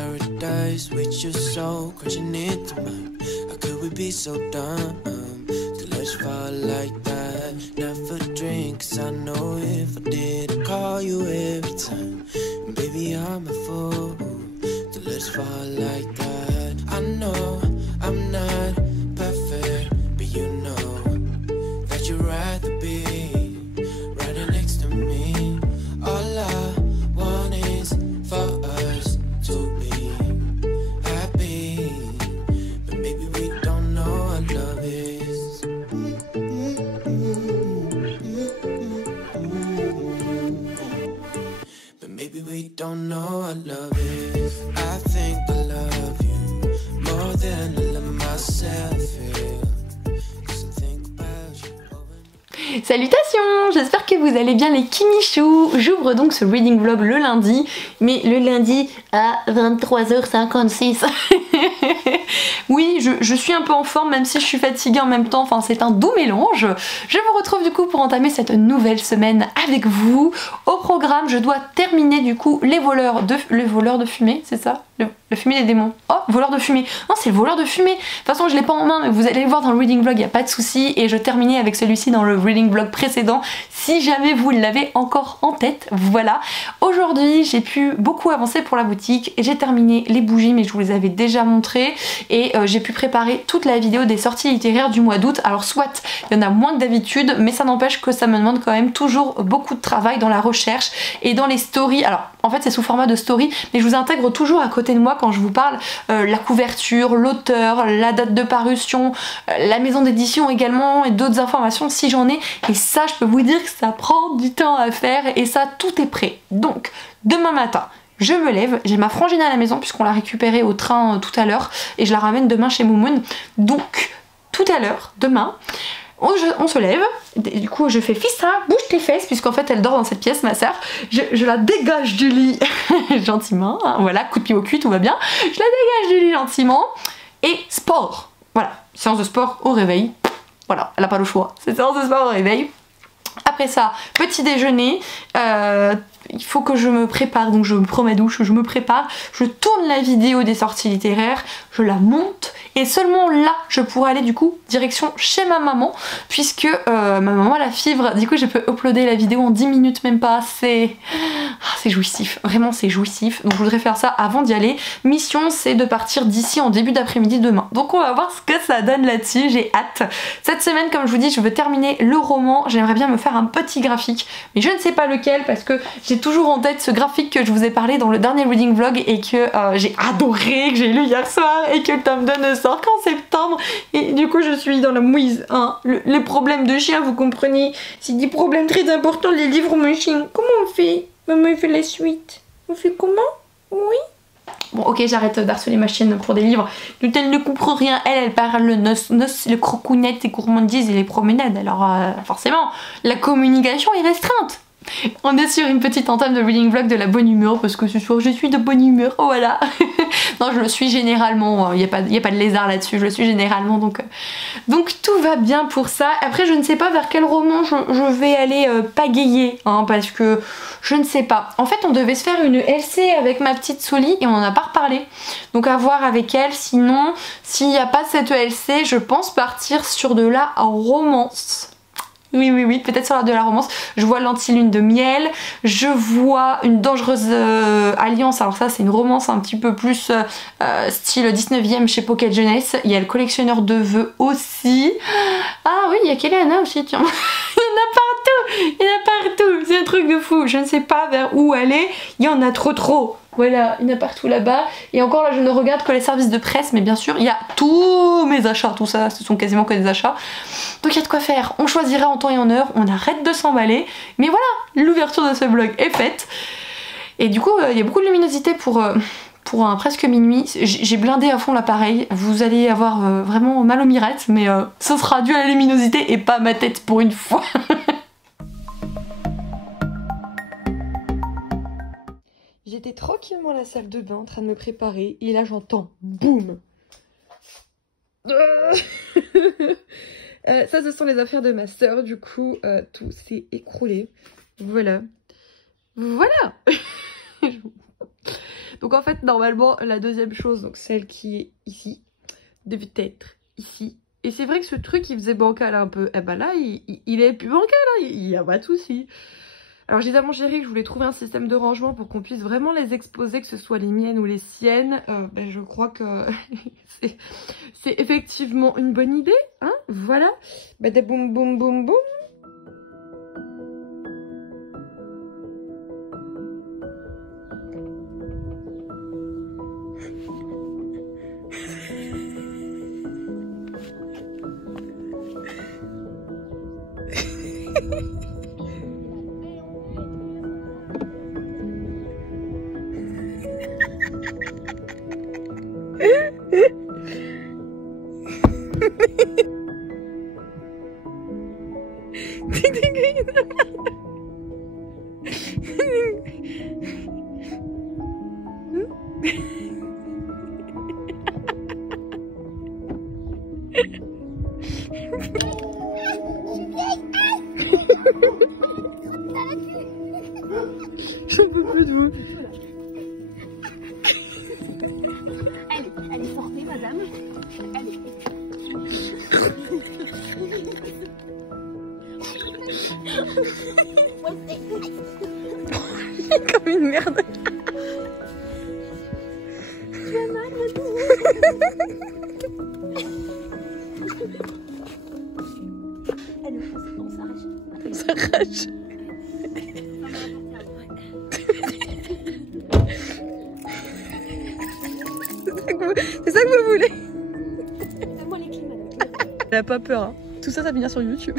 paradise with your soul crashing into mine. How could we be so dumb to let's fall like that? Never drink, 'cause I know if I did, I'd call you every time. And baby, I'm a fool to let's fall like that. I know I'm not perfect, but you know that you'd rather be right next to me. All I want is for us to be happy, but maybe we don't know what love is. But maybe we don't know what love is. I think I love you more than I love myself, yeah. 'Cause I think about you. Salutations, j'espère que vous allez bien les kimichous. J'ouvre donc ce reading vlog le lundi, mais le lundi à 23h56. Oui, je suis un peu en forme même si je suis fatiguée en même temps, enfin c'est un doux mélange. Je vous retrouve du coup pour entamer cette nouvelle semaine avec vous. Au programme, je dois terminer du coup le voleur de fumée, c'est ça? Le fumée des démons. Oh, voleur de fumée. Non, c'est le voleur de fumée. De toute façon, je l'ai pas en main, mais vous allez le voir dans le reading vlog, il n'y a pas de souci. Et je terminais avec celui-ci dans le reading vlog précédent, si jamais vous l'avez encore en tête. Voilà. Aujourd'hui, j'ai pu beaucoup avancer pour la boutique. J'ai terminé les bougies, mais je vous les avais déjà montrées. Et j'ai pu préparer toute la vidéo des sorties littéraires du mois d'août. Alors, soit il y en a moins que d'habitude, mais ça n'empêche que ça me demande quand même toujours beaucoup de travail dans la recherche et dans les stories. Alors, en fait, c'est sous format de story, mais je vous intègre toujours à côté de moi quand je vous parle la couverture, l'auteur, la date de parution, la maison d'édition également et d'autres informations si j'en ai. Et ça, je peux vous dire que ça prend du temps à faire et ça, tout est prêt. Donc, demain matin, je me lève, j'ai ma frangine à la maison puisqu'on l'a récupérée au train tout à l'heure et je la ramène demain chez Moumoun. Donc, tout à l'heure, demain, on se lève, du coup je fais Fissa, bouge tes fesses, puisqu'en fait elle dort dans cette pièce, ma soeur. Je la dégage du lit gentiment, hein, voilà, coup de pied au cul, tout va bien. Je la dégage du lit gentiment et sport. Voilà, séance de sport au réveil. Voilà, elle n'a pas le choix, c'est séance de sport au réveil. Après ça, petit déjeuner, il faut que je me prépare, donc je prends ma douche, je me prépare, je tourne la vidéo des sorties littéraires, je la monte et seulement là je pourrai aller du coup direction chez ma maman puisque ma maman a la fibre, du coup je peux uploader la vidéo en 10 minutes même pas, c'est jouissif, vraiment c'est jouissif, donc je voudrais faire ça avant d'y aller. Mission c'est de partir d'ici en début d'après-midi demain, donc on va voir ce que ça donne là-dessus, j'ai hâte. Cette semaine comme je vous dis je veux terminer le roman, j'aimerais bien me faire un petit graphique mais je ne sais pas lequel parce que j'ai toujours en tête ce graphique que je vous ai parlé dans le dernier reading vlog et que j'ai adoré, que j'ai lu hier soir et que le tome 2 ne sort qu'en septembre et du coup je suis dans la mouise, hein. Les problèmes de chien, vous comprenez, c'est des problèmes très importants, les livres machines. Comment on fait? Maman il fait la suite, on fait comment? Oui. Bon ok, j'arrête d'harceler ma chienne pour des livres dont elle ne comprend rien. Elle parle le noce, le crocounette, les gourmandises et les promenades. Alors forcément, la communication est restreinte. On est sur une petite entame de reading vlog de la bonne humeur parce que ce soir je suis de bonne humeur, voilà. Non, je le suis généralement, il n'y a pas de lézard là-dessus, je le suis généralement, donc tout va bien pour ça. Après je ne sais pas vers quel roman je vais aller pagayer, hein, parce que je ne sais pas. En fait on devait se faire une LC avec ma petite Souli et on n'en a pas reparlé, donc à voir avec elle. Sinon s'il n'y a pas cette LC, je pense partir sur de la romance. Oui, peut-être sur de la romance. Je vois l'anti-lune de miel, je vois une dangereuse alliance, alors ça c'est une romance un petit peu plus style 19e chez Pocket Jeunesse. Il y a le collectionneur de vœux aussi. Ah oui, il y a Kéléana aussi, tiens. Il y en a partout, c'est un truc de fou. Je ne sais pas vers où aller, il y en a trop. Voilà, il y en a partout là-bas. Et encore là, je ne regarde que les services de presse, mais bien sûr, il y a tous mes achats, tout ça, ce sont quasiment que des achats. Donc il y a de quoi faire. On choisira en temps et en heure, on arrête de s'emballer. Mais voilà, l'ouverture de ce vlog est faite. Et du coup, il y a beaucoup de luminosité pour un presque minuit. J'ai blindé à fond l'appareil. Vous allez avoir vraiment mal aux mirettes, mais ce sera dû à la luminosité et pas à ma tête pour une fois. J'étais tranquillement à la salle de bain en train de me préparer et là j'entends boum. Ça ce sont les affaires de ma soeur, du coup tout s'est écroulé. Voilà. Donc en fait normalement la deuxième chose, donc celle qui est ici, devait être ici. Et c'est vrai que ce truc il faisait bancal un peu, et ben là il est plus bancal, hein. Il y a pas de souci. Alors j'ai dit à mon chéri que je voulais trouver un système de rangement pour qu'on puisse vraiment les exposer, que ce soit les miennes ou les siennes. Ben, je crois que c'est effectivement une bonne idée, hein, voilà. Bada boum boum boum boum. Je peux plus de vous. Allez, sortez, madame. Allez. Comme une merde. Tu as mal, madame. Allez, on s'arrache. On s'arrache. C'est ça que vous voulez? Donne-moi les clés, madame. Elle a pas peur, hein. Tout ça, ça va venir sur YouTube.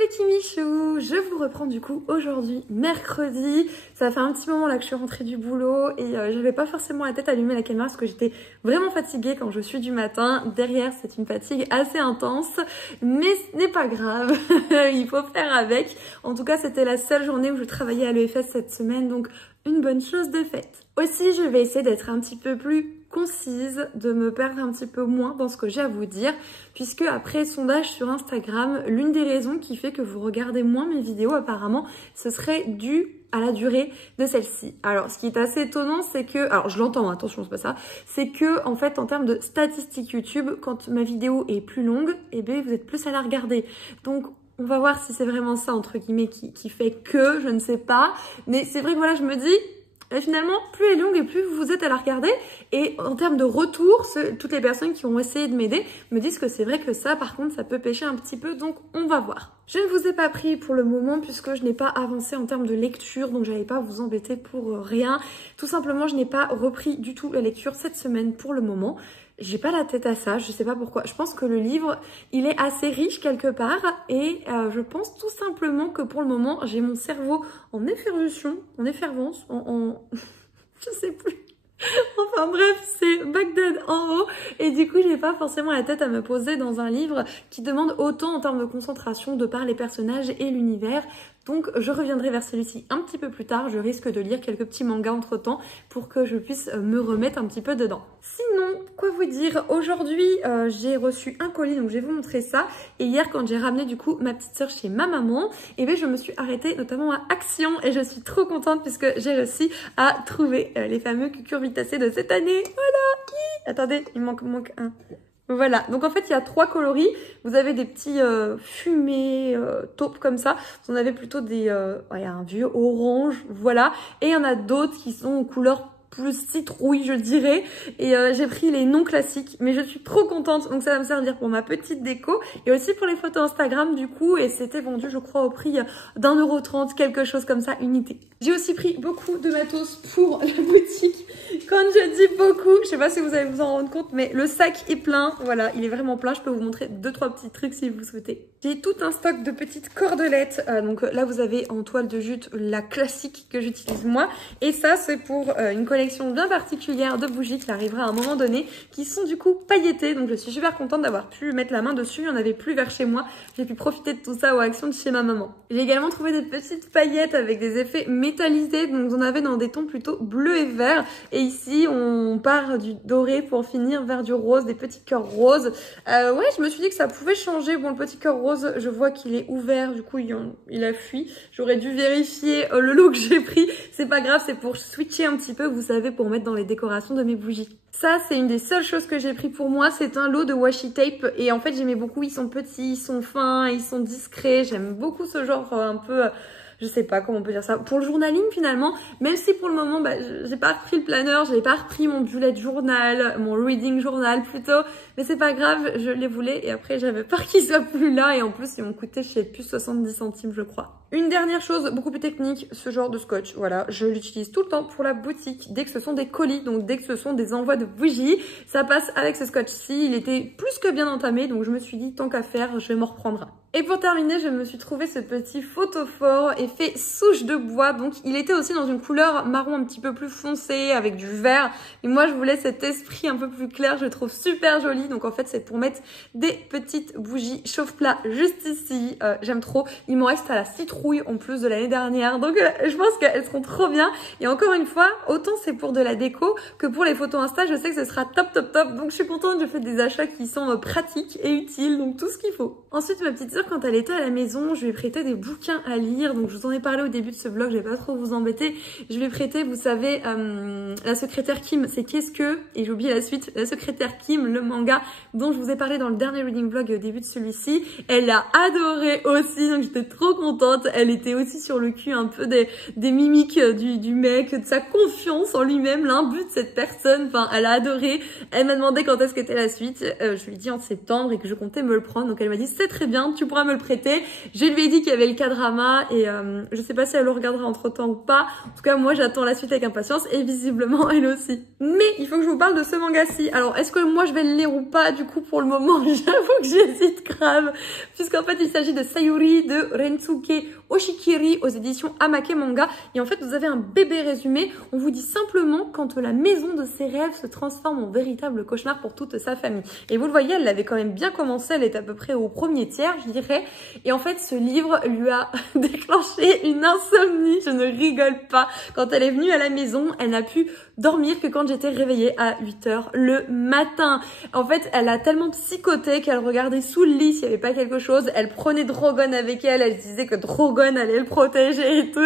les petits michous, je vous reprends du coup aujourd'hui mercredi. Ça fait un petit moment là que je suis rentrée du boulot et j'avais pas forcément la tête allumée à la caméra parce que j'étais vraiment fatiguée quand je suis du matin. Derrière c'est une fatigue assez intense mais ce n'est pas grave, il faut faire avec. En tout cas c'était la seule journée où je travaillais à l'EFS cette semaine, donc une bonne chose de faite. Aussi je vais essayer d'être un petit peu plus concise, de me perdre un petit peu moins dans ce que j'ai à vous dire, puisque après sondage sur Instagram, l'une des raisons qui fait que vous regardez moins mes vidéos apparemment, ce serait dû à la durée de celle-ci. Alors ce qui est assez étonnant, c'est que, alors je l'entends, attention c'est pas ça, c'est que en fait en termes de statistiques YouTube, quand ma vidéo est plus longue, eh bien vous êtes plus à la regarder. Donc on va voir si c'est vraiment ça entre guillemets qui fait que, je ne sais pas, mais c'est vrai que voilà, je me dis, et finalement, plus elle est longue et plus vous êtes à la regarder. Et en termes de retour, toutes les personnes qui ont essayé de m'aider me disent que c'est vrai que ça, par contre, ça peut pêcher un petit peu. Donc, on va voir. Je ne vous ai pas pris pour le moment puisque je n'ai pas avancé en termes de lecture. Donc, j'allais pas vous embêter pour rien. Tout simplement, je n'ai pas repris du tout la lecture cette semaine pour le moment. J'ai pas la tête à ça, je sais pas pourquoi. Je pense que le livre, il est assez riche quelque part et je pense tout simplement que pour le moment, j'ai mon cerveau en effervescence, je sais plus. Enfin bref, c'est Bagdad en haut et du coup j'ai pas forcément la tête à me poser dans un livre qui demande autant en termes de concentration de par les personnages et l'univers. Donc je reviendrai vers celui-ci un petit peu plus tard, je risque de lire quelques petits mangas entre temps pour que je puisse me remettre un petit peu dedans. Sinon, quoi vous dire, aujourd'hui j'ai reçu un colis, donc je vais vous montrer ça. Et hier quand j'ai ramené du coup ma petite soeur chez ma maman, et bien je me suis arrêtée notamment à Action et je suis trop contente puisque j'ai réussi à trouver les fameux cucurbitacées de cette année. Voilà. Attendez, il manque un. Voilà, donc en fait il y a 3 coloris, vous avez des petits fumés taupes comme ça, vous en avez plutôt des, ouais, un vieux orange, voilà, et il y en a d'autres qui sont en couleur plus citrouille je dirais, et j'ai pris les non classiques, mais je suis trop contente, donc ça va me servir pour ma petite déco, et aussi pour les photos Instagram du coup, et c'était vendu je crois au prix d'1,30 €, quelque chose comme ça, unité. J'ai aussi pris beaucoup de matos pour la boutique. Quand je dis beaucoup, je sais pas si vous allez vous en rendre compte, mais le sac est plein. Voilà, il est vraiment plein. Je peux vous montrer 2-3 petits trucs si vous souhaitez. J'ai tout un stock de petites cordelettes. Donc là, vous avez en toile de jute la classique que j'utilise moi. Et ça, c'est pour une collection collection bien particulière de bougies qui arrivera à un moment donné, qui sont du coup pailletées. Donc je suis super contente d'avoir pu mettre la main dessus. Il n'y en avait plus vers chez moi. J'ai pu profiter de tout ça aux actions de chez ma maman. J'ai également trouvé des petites paillettes avec des effets métallisés. Donc on avait dans des tons plutôt bleu et vert. Et ici on part du doré pour finir vers du rose, des petits cœurs roses. Ouais, je me suis dit que ça pouvait changer. Bon, le petit cœur rose, je vois qu'il est ouvert. Du coup, il a fui. J'aurais dû vérifier le lot que j'ai pris. C'est pas grave, c'est pour switcher un petit peu, vous savez, pour mettre dans les décorations de mes bougies. Ça, c'est une des seules choses que j'ai pris pour moi. C'est un lot de washi tape. Et en fait, j'aimais beaucoup. Ils sont petits, ils sont fins, ils sont discrets. J'aime beaucoup ce genre un peu... je sais pas comment on peut dire ça, pour le journaling finalement, même si pour le moment j'ai pas repris le planeur, j'ai pas repris mon bullet journal, mon reading journal plutôt, mais c'est pas grave, je les voulais et après j'avais peur qu'ils soient plus là et en plus ils m'ont coûté, je sais plus, 70 centimes je crois. Une dernière chose beaucoup plus technique, ce genre de scotch, voilà, je l'utilise tout le temps pour la boutique, dès que ce sont des colis, donc dès que ce sont des envois de bougies, ça passe avec ce scotch-ci, il était plus que bien entamé, donc je me suis dit tant qu'à faire, je vais m'en reprendre. Et pour terminer, je me suis trouvé ce petit photophore effet souche de bois. Donc il était aussi dans une couleur marron un petit peu plus foncé avec du vert. Et moi je voulais cet esprit un peu plus clair, je le trouve super joli. Donc en fait c'est pour mettre des petites bougies chauffe-plat juste ici. J'aime trop. Il m'en reste à la citrouille en plus de l'année dernière. Donc je pense qu'elles seront trop bien. Et encore une fois, autant c'est pour de la déco que pour les photos Insta, je sais que ce sera top top top. Donc je suis contente, je fais des achats qui sont pratiques et utiles. Donc tout ce qu'il faut. Ensuite ma petite sœur, quand elle était à la maison, je lui ai prêté des bouquins à lire. Donc je vous en ai parlé au début de ce vlog, je vais pas trop vous embêter. Je lui ai prêté, vous savez, La secrétaire Kim, c'est qu'est-ce que, et j'ai oublié la suite, La secrétaire Kim, le manga dont je vous ai parlé dans le dernier reading vlog au début de celui-ci. Elle a adoré aussi, donc j'étais trop contente. Elle était aussi sur le cul un peu des mimiques du mec, de sa confiance en lui-même, l'imbu de cette personne. Enfin, elle a adoré. Elle m'a demandé quand est-ce qu'était la suite. Je lui ai dit en septembre et que je comptais me le prendre. Donc elle m'a dit c'est très bien, tu pourras me le prêter. Je lui ai dit qu'il y avait le K-drama et je sais pas si elle le regardera entre temps ou pas. En tout cas, moi j'attends la suite avec impatience et visiblement elle aussi. Mais il faut que je vous parle de ce manga-ci. Alors, est-ce que moi je vais le lire ou pas? Du coup, pour le moment, j'avoue que j'hésite grave. Puisqu'en fait, il s'agit de Sayuri de Rensuke Oshikiri aux éditions Amake Manga. Et en fait, vous avez un bébé résumé. On vous dit simplement quand la maison de ses rêves se transforme en véritable cauchemar pour toute sa famille. Et vous le voyez, elle l'avait quand même bien commencé. Elle est à peu près au premier tiers, je dirais. Et en fait, ce livre lui a déclenché une insomnie. Je ne rigole pas. Quand elle est venue à la maison, elle n'a pu dormir que quand j'étais réveillée à 8 h le matin. En fait, elle a tellement psychoté qu'elle regardait sous le lit s'il n'y avait pas quelque chose. Elle prenait Drogon avec elle. Elle disait que Drogon allait le protéger et tout.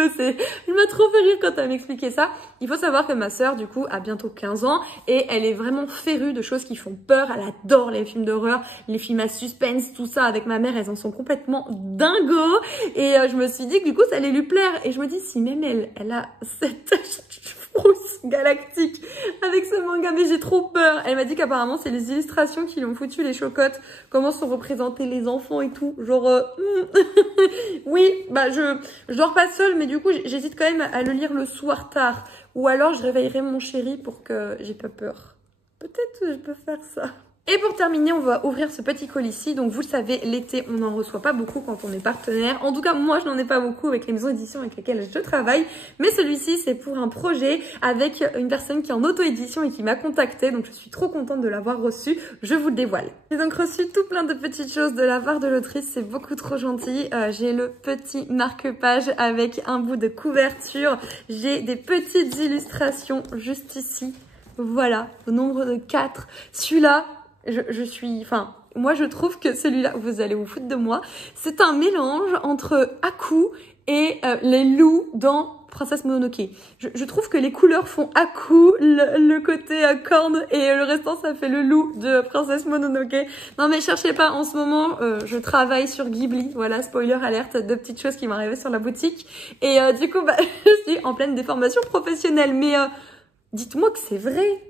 Il m'a trop fait rire quand elle m'expliquait ça. Il faut savoir que ma sœur, du coup, a bientôt 15 ans et elle est vraiment férue de choses qui font peur. Elle adore les films d'horreur, les films à suspense, tout ça. Avec ma mère, elles en sont complètement dingos. Et je me suis dit que du coup, ça allait lui plaire. Et je me dis, si même elle a cette frousse galactique avec ce manga, mais j'ai trop peur. Elle m'a dit qu'apparemment, c'est les illustrations qui lui ont foutu les chocottes. Comment sont représentés les enfants et tout. Genre, oui, bah je dors pas seule, mais du coup, j'hésite quand même à le lire le soir tard. Ou alors, je réveillerai mon chéri pour que j'ai pas peur. Peut-être que je peux faire ça. Et pour terminer, on va ouvrir ce petit colis-ci. Donc vous le savez, l'été, on n'en reçoit pas beaucoup quand on est partenaire. En tout cas, moi, je n'en ai pas beaucoup avec les maisons d'édition avec lesquelles je travaille. Mais celui-ci, c'est pour un projet avec une personne qui est en auto-édition et qui m'a contactée. Donc je suis trop contente de l'avoir reçu. Je vous le dévoile. J'ai donc reçu tout plein de petites choses de la part de l'autrice. C'est beaucoup trop gentil. J'ai le petit marque-page avec un bout de couverture. J'ai des petites illustrations juste ici. Voilà, au nombre de 4. Celui-là, moi je trouve que celui-là, vous allez vous foutre de moi, c'est un mélange entre Aku et les loups dans Princesse Mononoke. Je trouve que les couleurs font Aku, le côté corne et le restant ça fait le loup de Princesse Mononoke. Non mais cherchez pas, en ce moment je travaille sur Ghibli, voilà, spoiler alerte, deux petites choses qui m'arrivaient sur la boutique et du coup je suis en pleine déformation professionnelle, mais dites-moi que c'est vrai.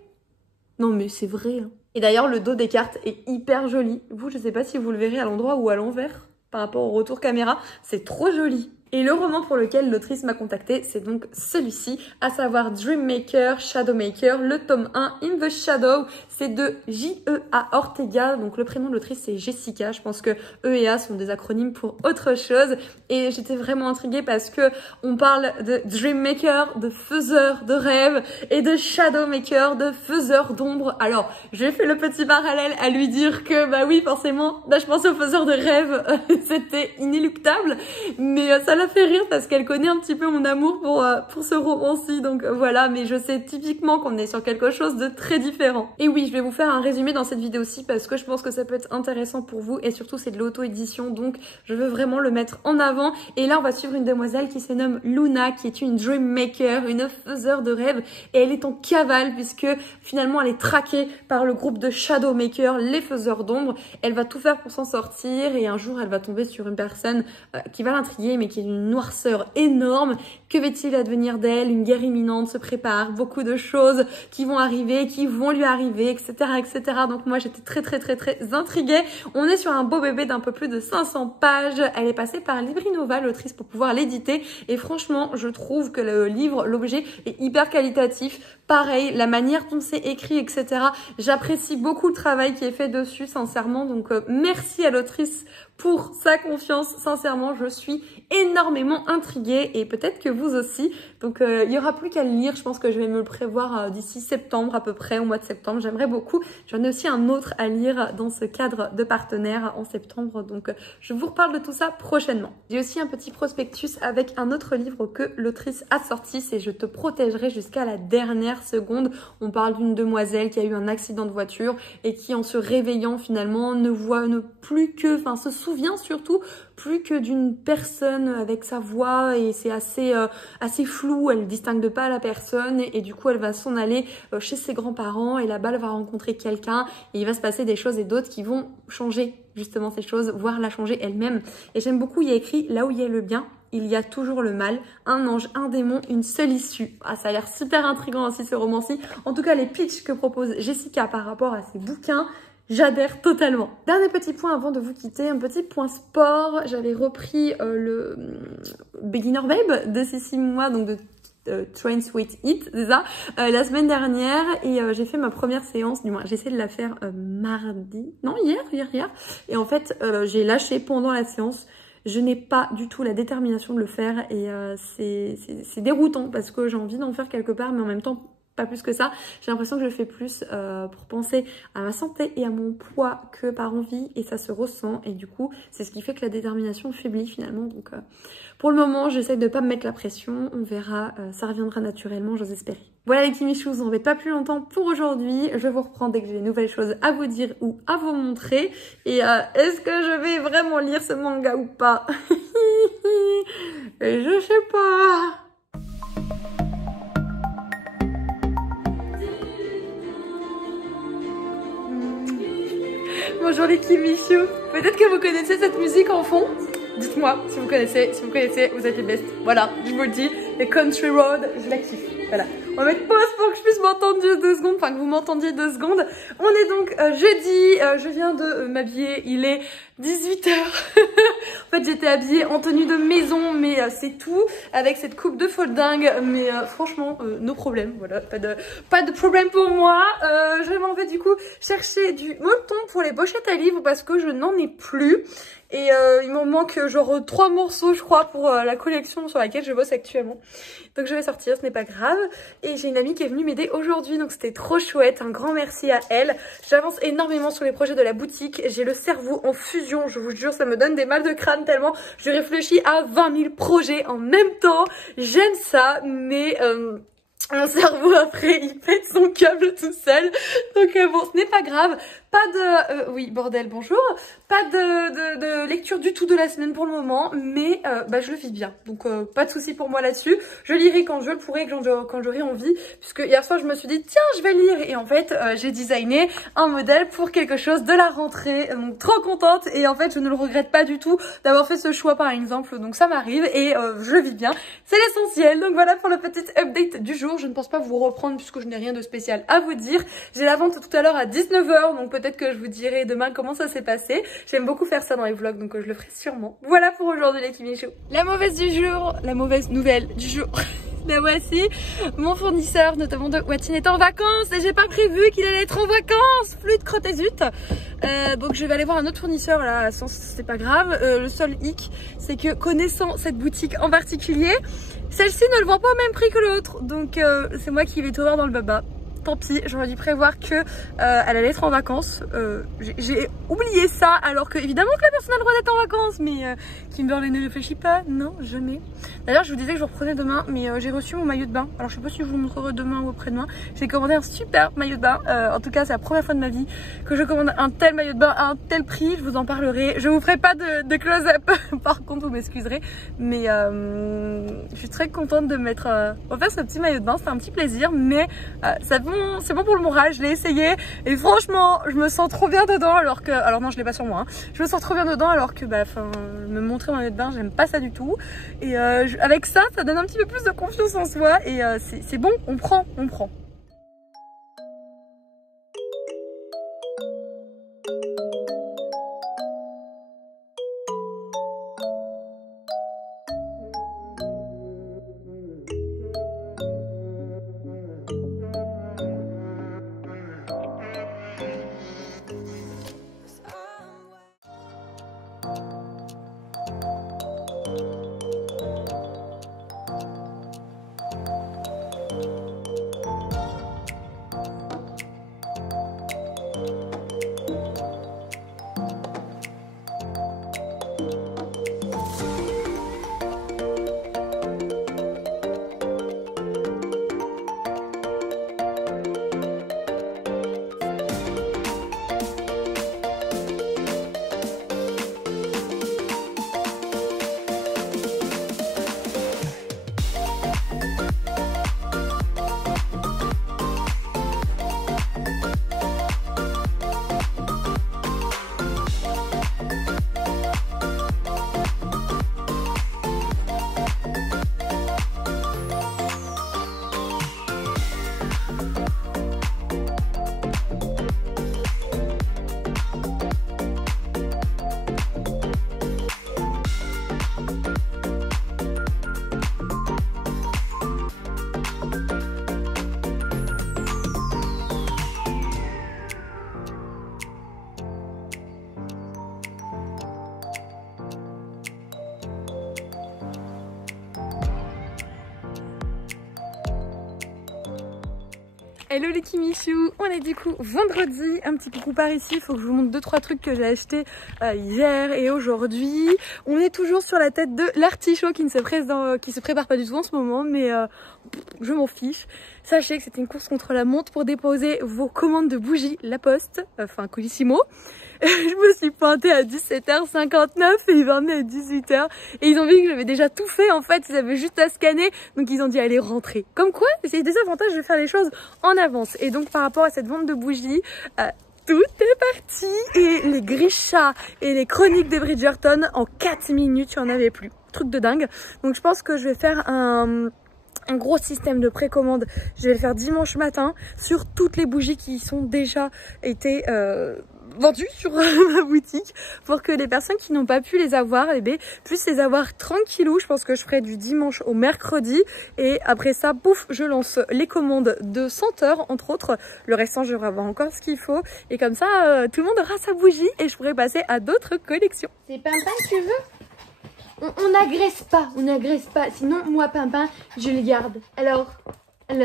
Non mais c'est vrai hein. Et d'ailleurs, le dos des cartes est hyper joli. Vous, je sais pas si vous le verrez à l'endroit ou à l'envers par rapport au retour caméra. C'est trop joli. Et le roman pour lequel l'autrice m'a contactée, c'est donc celui-ci, à savoir Dreammaker, Shadowmaker, le tome 1, In the Shadow. C'est de J.E.A. Ortega, donc le prénom de l'autrice c'est Jessica. Je pense que E et A sont des acronymes pour autre chose. Et j'étais vraiment intriguée parce que on parle de Dreammaker, de faiseur de rêves, et de Shadowmaker, de faiseur d'ombre. Alors, j'ai fait le petit parallèle à lui dire que, bah oui, forcément, là je pensais au faiseur de rêves, c'était inéluctable. Mais ça l'a fait rire parce qu'elle connaît un petit peu mon amour pour ce roman-ci. Donc voilà, mais je sais typiquement qu'on est sur quelque chose de très différent. Et oui, je vais vous faire un résumé dans cette vidéo-ci parce que je pense que ça peut être intéressant pour vous et surtout c'est de l'auto-édition donc je veux vraiment le mettre en avant. Et là on va suivre une demoiselle qui se nomme Luna qui est une dreammaker, une faiseur de rêves et elle est en cavale puisque finalement elle est traquée par le groupe de Shadowmaker, les faiseurs d'ombre. Elle va tout faire pour s'en sortir et un jour elle va tomber sur une personne qui va l'intriguer mais qui est d'une noirceur énorme. Que va-t-il advenir d'elle? Une guerre imminente se prépare, beaucoup de choses qui vont arriver, qui vont lui arriver, etc. etc. Donc moi j'étais très intriguée. On est sur un beau bébé d'un peu plus de 500 pages. Elle est passée par Librinova, l'autrice, pour pouvoir l'éditer. Et franchement, je trouve que le livre, l'objet est hyper qualitatif. Pareil, la manière dont c'est écrit, etc. J'apprécie beaucoup le travail qui est fait dessus, sincèrement. Donc merci à l'autrice pour sa confiance. Sincèrement, je suis énormément intriguée et peut-être que vous aussi. Donc il y aura plus qu'à le lire. Je pense que je vais me le prévoir d'ici septembre à peu près, au mois de septembre. J'aimerais beaucoup. J'en ai aussi un autre à lire dans ce cadre de partenaire en septembre. Donc je vous reparle de tout ça prochainement. J'ai aussi un petit prospectus avec un autre livre que l'autrice a sorti. C'est Je te protégerai jusqu'à la dernière seconde. On parle d'une demoiselle qui a eu un accident de voiture et qui en se réveillant finalement ne plus que, enfin se souvient surtout plus que d'une personne avec sa voix et c'est assez flou, elle distingue pas la personne et du coup elle va s'en aller chez ses grands-parents et là-bas elle va rencontrer quelqu'un et il va se passer des choses et d'autres qui vont changer justement ces choses, voire la changer elle-même. Et j'aime beaucoup, il y a écrit là où il y a le bien, il y a toujours le mal, un ange, un démon, une seule issue. Ah, ça a l'air super intriguant aussi ce roman-ci. En tout cas les pitchs que propose Jessica par rapport à ses bouquins, j'adhère totalement. Dernier petit point avant de vous quitter, un petit point sport. J'avais repris le Beginner Babe de Sissi Moua, donc de Train Sweet Eat, c'est ça, la semaine dernière et j'ai fait ma première séance, du moins j'ai essayé de la faire hier. Et en fait, j'ai lâché pendant la séance. Je n'ai pas du tout la détermination de le faire et c'est déroutant parce que j'ai envie d'en faire quelque part mais en même temps pas plus que ça. J'ai l'impression que je le fais plus pour penser à ma santé et à mon poids que par envie et ça se ressent et du coup c'est ce qui fait que la détermination faiblit finalement. Donc pour le moment j'essaie de ne pas me mettre la pression, on verra, ça reviendra naturellement, j'ose espérer. Voilà les Kimichous, on ne va pas plus longtemps pour aujourd'hui. Je vous reprends dès que j'ai des nouvelles choses à vous dire ou à vous montrer. Et est-ce que je vais vraiment lire ce manga ou pas? Et je sais pas. Bonjour les Kimichous. Peut-être que vous connaissez cette musique en fond. Dites-moi si vous connaissez, vous êtes les best. Voilà, je vous le dis, les Country Road, je la kiffe. Voilà. On va mettre pause pour que je puisse m'entendre 2 secondes, enfin que vous m'entendiez 2 secondes. On est donc jeudi, je viens de m'habiller, il est 18 h. En fait j'étais habillée en tenue de maison, mais c'est tout, avec cette coupe de folding, mais franchement, no problème, voilà, pas de problème pour moi. Je m'en vais du coup chercher du molleton pour les pochettes à livres parce que je n'en ai plus. Et il m'en manque genre 3 morceaux je crois pour la collection sur laquelle je bosse actuellement. Donc je vais sortir, ce n'est pas grave. Et j'ai une amie qui est venue m'aider aujourd'hui, donc c'était trop chouette. Un grand merci à elle. J'avance énormément sur les projets de la boutique. J'ai le cerveau en fusion, je vous jure, ça me donne des mal de crâne tellement je réfléchis à 20 000 projets en même temps. J'aime ça, mais... mon cerveau après il pète son câble tout seul. Donc bon, ce n'est pas grave. Pas de... oui, bordel, bonjour. Pas de lecture du tout de la semaine pour le moment, mais je le vis bien. Donc pas de souci pour moi là-dessus. Je lirai quand je le pourrai, quand j'aurai envie. Puisque hier soir, je me suis dit, tiens, je vais lire. Et en fait, j'ai designé un modèle pour quelque chose de la rentrée. Donc trop contente. Et en fait, je ne le regrette pas du tout d'avoir fait ce choix par exemple. Donc ça m'arrive et je le vis bien. C'est l'essentiel. Donc voilà pour le petit update du jour. jours, je ne pense pas vous reprendre puisque je n'ai rien de spécial à vous dire. J'ai la vente tout à l'heure à 19 h, donc peut-être que je vous dirai demain comment ça s'est passé. J'aime beaucoup faire ça dans les vlogs, donc je le ferai sûrement. Voilà pour aujourd'hui les Kimichou. La mauvaise du jour, la mauvaise nouvelle du jour. La voici, mon fournisseur notamment de Watine est en vacances et j'ai pas prévu qu'il allait être en vacances. Flûte crotte et zut. Donc je vais aller voir un autre fournisseur là, sans c'est pas grave. Le seul hic, c'est que connaissant cette boutique en particulier, celle-ci ne le vend pas au même prix que l'autre. Donc c'est moi qui vais tout voir dans le baba. Tant pis, j'aurais dû prévoir que elle allait être en vacances. J'ai oublié ça, alors que évidemment que la personne a le droit d'être en vacances, mais Kimberly ne réfléchit pas, non, jamais. D'ailleurs, je vous disais que je vous reprenais demain, mais j'ai reçu mon maillot de bain. Alors je sais pas si je vous le montrerai demain ou après-demain. J'ai commandé un super maillot de bain. En tout cas, c'est la première fois de ma vie que je commande un tel maillot de bain à un tel prix. Je vous en parlerai. Je vous ferai pas de close-up. Par contre, vous m'excuserez, mais je suis très contente de mettre offert ce petit maillot de bain. C'était un petit plaisir, mais c'est bon pour le moral. Je l'ai essayé et franchement, je me sens trop bien dedans. Alors non, je l'ai pas sur moi. Hein. Je me sens trop bien dedans, alors que me montrer mon maillot de bain, j'aime pas ça du tout. Et avec ça donne un petit peu plus de confiance en soi et c'est bon, on prend. Hello les Kimichou, on est du coup vendredi, un petit coucou par ici, il faut que je vous montre 2-3 trucs que j'ai acheté hier et aujourd'hui. On est toujours sur la tête de l'artichaut qui ne se prépare pas du tout en ce moment, mais je m'en fiche. Sachez que c'était une course contre la montre pour déposer vos commandes de bougies La Poste, enfin Colissimo. Je me suis pointée à 17h59 et ils m'ont emmené à 18h et ils ont vu que j'avais déjà tout fait. En fait, ils avaient juste à scanner, donc ils ont dit allez rentrer. Comme quoi, c'est des avantages de faire les choses en avance. Et donc par rapport à cette vente de bougies, tout est parti et les Grisha et les chroniques de Bridgerton en 4 minutes, il n'y en avait plus. Truc de dingue. Donc je pense que je vais faire un gros système de précommande. Je vais le faire dimanche matin sur toutes les bougies qui sont déjà été vendues sur ma boutique pour que les personnes qui n'ont pas pu les avoir puissent les avoir tranquillou. Je pense que je ferai du dimanche au mercredi et après ça, pouf, je lance les commandes de senteurs entre autres. Le restant, je vais avoir encore ce qu'il faut et comme ça, tout le monde aura sa bougie et je pourrai passer à d'autres collections. C'est Pimpin que tu veux? On n'agresse pas, sinon moi Pimpin, je le garde. Alors, hop.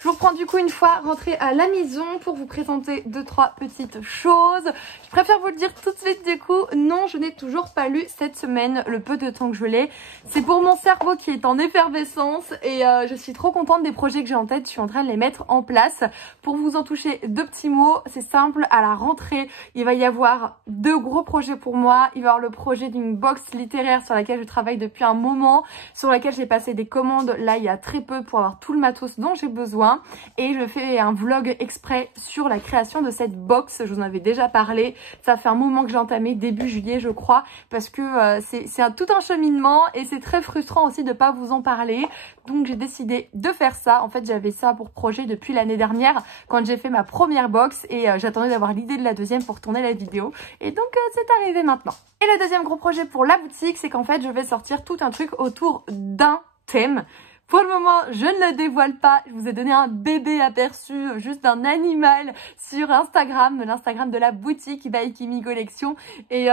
Je vous reprends du coup une fois rentrée à la maison pour vous présenter 2-3 petites choses. Je préfère vous le dire tout de suite du coup, non je n'ai toujours pas lu cette semaine le peu de temps que je l'ai. C'est pour mon cerveau qui est en effervescence et je suis trop contente des projets que j'ai en tête. Je suis en train de les mettre en place. Pour vous en toucher 2 petits mots, c'est simple, à la rentrée il va y avoir 2 gros projets pour moi. Il va y avoir le projet d'une box littéraire sur laquelle je travaille depuis un moment, sur laquelle j'ai passé des commandes là il y a très peu pour avoir tout le matos dont j'ai besoin. bain et je fais un vlog exprès sur la création de cette box. Je vous en avais déjà parlé, ça fait un moment que j'ai entamé, début juillet je crois, parce que c'est tout un cheminement et c'est très frustrant aussi de pas vous en parler. Donc j'ai décidé de faire ça. En fait j'avais ça pour projet depuis l'année dernière quand j'ai fait ma première box et j'attendais d'avoir l'idée de la deuxième pour tourner la vidéo. Et donc c'est arrivé maintenant. Et le deuxième gros projet pour la boutique, c'est qu'en fait je vais sortir tout un truc autour d'un thème. Pour le moment, je ne le dévoile pas. Je vous ai donné un bébé aperçu, juste d'un animal sur Instagram, l'Instagram de la boutique by Kimi Collection. Et il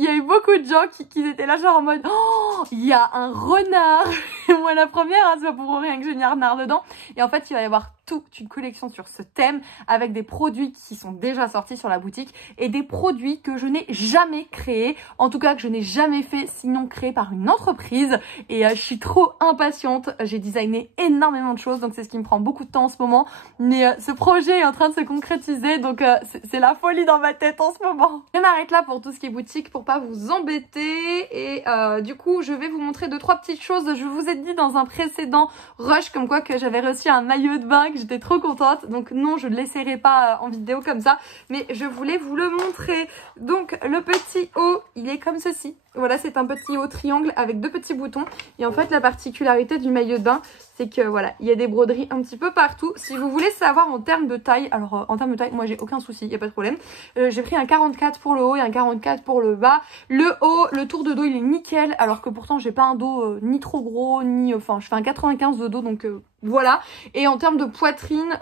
y a eu beaucoup de gens qui étaient là genre en mode « Oh, il y a un renard !» Moi la première, hein, c'est pas pour rien que j'ai mis un renard dedans. Et en fait, il va y avoir toute une collection sur ce thème avec des produits qui sont déjà sortis sur la boutique et des produits que je n'ai jamais créés, en tout cas que je n'ai jamais fait sinon créés par une entreprise. Et je suis trop impatiente, j'ai designé énormément de choses donc c'est ce qui me prend beaucoup de temps en ce moment, mais ce projet est en train de se concrétiser donc c'est la folie dans ma tête en ce moment. Je m'arrête là pour tout ce qui est boutique pour pas vous embêter et du coup je vais vous montrer 2-3 petites choses. Je vous ai dit dans un précédent rush comme quoi que j'avais reçu un maillot de bain, j'étais trop contente, donc non je ne l'essaierai pas en vidéo comme ça, mais je voulais vous le montrer. Donc le petit haut il est comme ceci, voilà c'est un petit haut triangle avec 2 petits boutons et en fait la particularité du maillot de bain c'est que voilà il y a des broderies un petit peu partout. Si vous voulez savoir en termes de taille, alors en termes de taille moi j'ai aucun souci, il n'y a pas de problème, j'ai pris un 44 pour le haut et un 44 pour le bas. Le haut, le tour de dos il est nickel alors que pourtant j'ai pas un dos ni trop gros ni enfin je fais un 95 de dos donc voilà. Et en termes de poitrine,